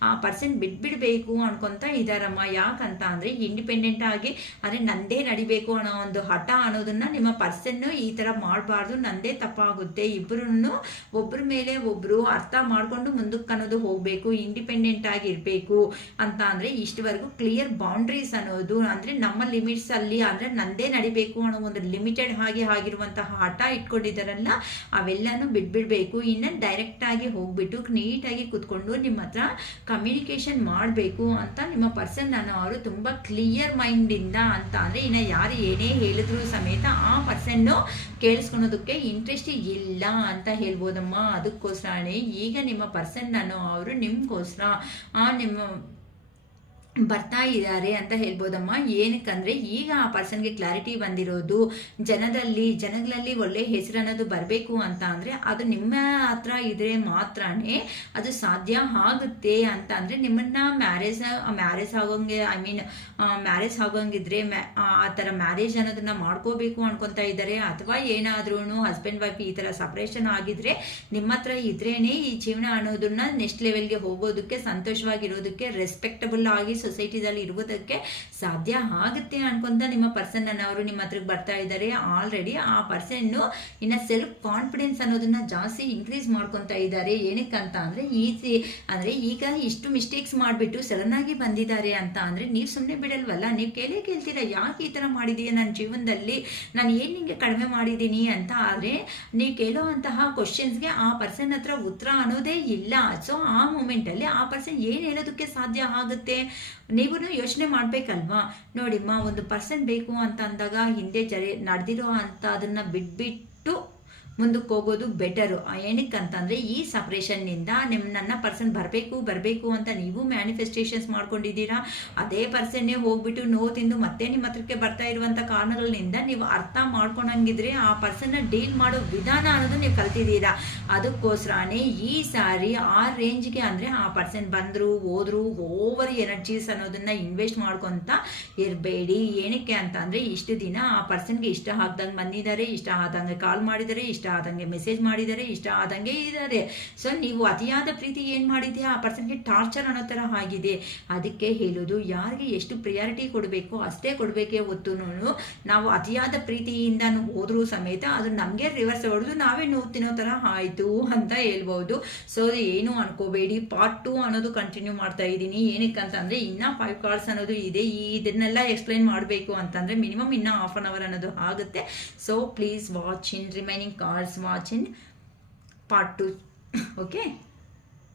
ಆ ಪರ್ಸನ್ ಬಿಟ್ಬಿಡ್ಬೇಕು ಅನ್ಕೊಂತ ಇದಾರಮ್ಮ. ಯಾಕಂತ ಅಂದರೆ ಇಂಡಿಪೆಂಡೆಂಟ್ ಆಗಿ ಅಂದರೆ ನಂದೇ ನಡಿಬೇಕು ಅನ್ನೋ ಒಂದು ಹಠ ಅನ್ನೋದನ್ನ ನಿಮ್ಮ ಪರ್ಸನ್ನು ಈ ಥರ ಮಾಡಬಾರ್ದು. ನಂದೇ ತಪ್ಪಾಗುತ್ತೆ. ಇಬ್ಬರೂ ಒಬ್ಬರ ಮೇಲೆ ಒಬ್ಬರು ಅರ್ಥ ಮಾಡಿಕೊಂಡು ಮುಂದಕ್ಕೆ ಅನ್ನೋದು ಹೋಗಬೇಕು. ಇಂಡಿಪೆಂಡೆಂಟ್ ಆಗಿ ಇರಬೇಕು ಅಂತ ಅಂದರೆ ಇಷ್ಟವರೆಗೂ ಕ್ಲಿಯರ್ ಬೌಂಡ್ರೀಸ್ ಅನ್ನೋದು ಅಂದರೆ ನಮ್ಮ ಲಿಮಿಟ್ಸ್ ಅಲ್ಲಿ ಅಂದರೆ ನಂದೇ ನಡಿಬೇಕು ಅನ್ನೋ ಒಂದು ಲಿಮಿಟೆಡ್ ಆಗಿ ಆಗಿರುವಂತಹ ಹಠ ಇಟ್ಕೊಂಡಿದ್ದಾರಲ್ಲ ಅವೆಲ್ಲನೂ ಬಿಟ್ಬಿಡ್ಬೇಕು. ಇನ್ನು ಡೈರೆಕ್ಟ್ ಆಗಿ ಹೋಗ್ಬಿಟ್ಟು ನೀಟಾಗಿ ಕೂತ್ಕೊಂಡು ನಿಮ್ಮ ಹತ್ರ ಕಮ್ಯುನಿಕೇಶನ್ ಮಾಡಬೇಕು ಅಂತ ನಿಮ್ಮ ಪರ್ಸನ್ ಅವರು ತುಂಬ ಕ್ಲಿಯರ್ ಮೈಂಡಿಂದ ಅಂತ ಅಂದರೆ ಇನ್ನು ಯಾರು ಏನೇ ಹೇಳಿದ್ರು ಸಮೇತ ಆ ಪರ್ಸನ್ನು ಕೇಳಿಸ್ಕೊಳೋದಕ್ಕೆ ಇಂಟ್ರೆಸ್ಟ್ ಇಲ್ಲ ಅಂತ ಹೇಳ್ಬೋದಮ್ಮ. ಅದಕ್ಕೋಸ್ಕರನೇ ಈಗ ನಿಮ್ಮ ಪರ್ಸನ್ ಅವರು ನಿಮ್ಗೋಸ್ಕರ ನಿಮ್ಮ ಬರ್ತಾ ಇದ್ದಾರೆ ಅಂತ ಹೇಳ್ಬೋದಮ್ಮ. ಏನಕ್ಕಂದ್ರೆ ಈಗ ಆ ಪರ್ಸನ್ಗೆ ಕ್ಲಾರಿಟಿ ಬಂದಿರೋದು ಜನಗಳಲ್ಲಿ ಒಳ್ಳೆ ಹೆಸರು ಅನ್ನೋದು ಬರಬೇಕು ಅಂತ ಅಂದರೆ ಅದು ನಿಮ್ಮ ಹತ್ರ ಇದ್ರೆ ಮಾತ್ರನೇ ಅದು ಸಾಧ್ಯ ಆಗುತ್ತೆ ಅಂತ ಅಂದರೆ ನಿಮ್ಮನ್ನ ಮ್ಯಾರೇಜ್ ಆಗೋಂಗೆ ಮ್ಯಾರೇಜ್ ಆಗೋಂಗಿದ್ರೆ ಆ ಥರ ಮ್ಯಾರೇಜ್ ಅನ್ನೋದನ್ನ ಮಾಡ್ಕೋಬೇಕು ಅನ್ಕೊತಾ ಇದ್ದಾರೆ. ಅಥವಾ ಏನಾದ್ರೂ ಹಸ್ಬೆಂಡ್ ವೈಫ್ ಈ ಥರ ಸಪ್ರೇಷನ್ ಆಗಿದ್ರೆ ನಿಮ್ಮ ಹತ್ರ ಇದ್ರೇನೆ ಈ ಜೀವನ ಅನ್ನೋದನ್ನ ನೆಕ್ಸ್ಟ್ ಲೆವೆಲ್ಗೆ ಹೋಗೋದಕ್ಕೆ, ಸಂತೋಷವಾಗಿರೋದಕ್ಕೆ, ರೆಸ್ಪೆಕ್ಟಬಲ್ ಆಗಿ ಸೊಸೈಟಿದಲ್ಲಿ ಇರುವುದಕ್ಕೆ ಸಾಧ್ಯ ಆಗುತ್ತೆ ಅನ್ಕೊಂತ ನಿಮ್ಮ ಪರ್ಸನ್ ಅವರು ನಿಮ್ಮ ಹತ್ರಕ್ಕೆ ಬರ್ತಾ ಇದ್ದಾರೆ. ಆಲ್ರೆಡಿ ಆ ಪರ್ಸನ್ನು ಇನ್ನು ಸೆಲ್ಫ್ ಕಾನ್ಫಿಡೆನ್ಸ್ ಅನ್ನೋದನ್ನ ಜಾಸ್ತಿ ಇನ್ಕ್ರೀಸ್ ಮಾಡ್ಕೊತಾ ಇದ್ದಾರೆ. ಏನಕ್ಕಂತ ಅಂದರೆ ಈಗ ಇಷ್ಟು ಮಿಸ್ಟೇಕ್ಸ್ ಮಾಡಿಬಿಟ್ಟು ಸಡನ್ ಆಗಿ ಬಂದಿದ್ದಾರೆ ಅಂತ ಅಂದರೆ ನೀವು ಸುಮ್ಮನೆ ಬಿಡಲ್ವಲ್ಲ. ನೀವು ಕೇಳ್ತೀರಾ ಯಾಕೆ ಈ ಥರ ಮಾಡಿದೀಯ ನನ್ನ ಜೀವನದಲ್ಲಿ, ನಾನು ಏನು ನಿಮಗೆ ಕಡಿಮೆ ಮಾಡಿದ್ದೀನಿ ಅಂತ. ಆದರೆ ನೀವು ಕೇಳೋವಂತಹ ಕ್ವಶನ್ಸ್ಗೆ ಆ ಪರ್ಸನ್ ಹತ್ರ ಉತ್ತರ ಅನ್ನೋದೇ ಇಲ್ಲ. ಸೊ ಆ ಮೂಮೆಂಟಲ್ಲಿ ಆ ಪರ್ಸನ್ ಏನು ಹೇಳೋದಕ್ಕೆ ಸಾಧ್ಯ ಆಗುತ್ತೆ? ನೀವು ಯೋಚನೆ ಮಾಡಬೇಕಲ್ವಾ. ನೋಡಿಮ್ಮ, ಒಂದು ಪರ್ಸನ್ ಬೇಕು ಅಂತ ಅಂದಾಗ ಹಿಂದೆ ನಡೆದಿರೋ ಅಂತ ಅದನ್ನು ಬಿಟ್ಬಿಟ್ಟು ಮುಂದಕ್ಕೆ ಹೋಗೋದು ಬೆಟರು. ಏನಕ್ಕಂತಂದರೆ ಈ ಸಪ್ರೇಷನ್ನಿಂದ ನನ್ನ ಪರ್ಸನ್ ಬರಬೇಕು ಅಂತ ನೀವು ಮ್ಯಾನಿಫೆಸ್ಟೇಷನ್ಸ್ ಮಾಡ್ಕೊಂಡಿದ್ದೀರಾ. ಅದೇ ಪರ್ಸನ್ನೇ ಹೋಗ್ಬಿಟ್ಟು ನೋವು ತಿಂದು ಮತ್ತೆ ನಿಮ್ಮ ಹತ್ರಕ್ಕೆ ಬರ್ತಾ ಇರುವಂಥ ಕಾರಣಗಳಿಂದ ನೀವು ಅರ್ಥ ಮಾಡ್ಕೊಂಡಂಗಿದ್ರೆ ಆ ಪರ್ಸನ್ನ ಡೀಲ್ ಮಾಡೋ ವಿಧಾನ ಅನ್ನೋದು ನೀವು ಕಲ್ತಿದ್ದೀರಾ. ಅದಕ್ಕೋಸ್ಕರನೇ ಈ ಸಾರಿ ಆ ರೇಂಜ್ಗೆ ಅಂದರೆ ಆ ಪರ್ಸನ್ ಬಂದರು ಹೋದ್ರು ಓವರ್ ಎನರ್ಜೀಸ್ ಅನ್ನೋದನ್ನ ಇನ್ವೆಸ್ಟ್ ಮಾಡ್ಕೊತ ಇರಬೇಡಿ. ಏನಕ್ಕೆ ಅಂತ ಅಂದರೆ ಇಷ್ಟು ದಿನ ಆ ಪರ್ಸನ್ಗೆ ಇಷ್ಟ ಆಗ್ದಂಗೆ ಬಂದಿದ್ದಾರೆ, ಇಷ್ಟ ಆದಂಗೆ ಕಾಲ್ ಮಾಡಿದ್ದಾರೆ, ಇಷ್ಟ ಆದಂಗೆ ಮೆಸೇಜ್ ಮಾಡಿದ್ದಾರೆ, ಇಷ್ಟ ಆದಂಗೆ ಇದ್ದಾರೆ. ಸೊ ನೀವು ಅತಿಯಾದ ಪ್ರೀತಿ ಏನು ಮಾಡಿದೆ ಆ ಪರ್ಸನ್ಗೆ ಟಾರ್ಚರ್ ಅನ್ನೋ ಥರ ಆಗಿದೆ. ಅದಕ್ಕೆ ಹೇಳೋದು ಯಾರಿಗೆ ಎಷ್ಟು ಪ್ರಿಯಾರಿಟಿ ಕೊಡಬೇಕು ಅಷ್ಟೇ ಕೊಡಬೇಕೇ ಹೊತ್ತು ನಾವು ಅತಿಯಾದ ಪ್ರೀತಿಯಿಂದ ಹೋದ್ರೂ ಸಮೇತ ಅದು ನಮಗೆ ರಿವರ್ಸ್ ಹೊಡೆದು ನಾವೇ ನೋವು ತಿನ್ನೋ ಥರ ಆಯಿತು ಅಂತ ಹೇಳ್ಬೋದು. ಸೊ ಏನು ಅನ್ಕೋಬೇಡಿ. ಪಾರ್ಟ್ 2 ಅನ್ನೋದು ಕಂಟಿನ್ಯೂ ಮಾಡ್ತಾ ಇದ್ದೀನಿ. ಏನಕ್ಕಂತಂದರೆ ಇನ್ನೂ 5 ಕಾರ್ಡ್ಸ್ ಅನ್ನೋದು ಇದೆ. ಇದನ್ನೆಲ್ಲ ಎಕ್ಸ್ಪ್ಲೈನ್ ಮಾಡಬೇಕು ಅಂತಂದರೆ ಮಿನಿಮಮ್ ಇನ್ನೂ ಹಾಫ್ ಅನ್ ಅವರ್ ಅನ್ನೋದು ಆಗುತ್ತೆ. So please watch in remaining cards, watch in part 2. Okay.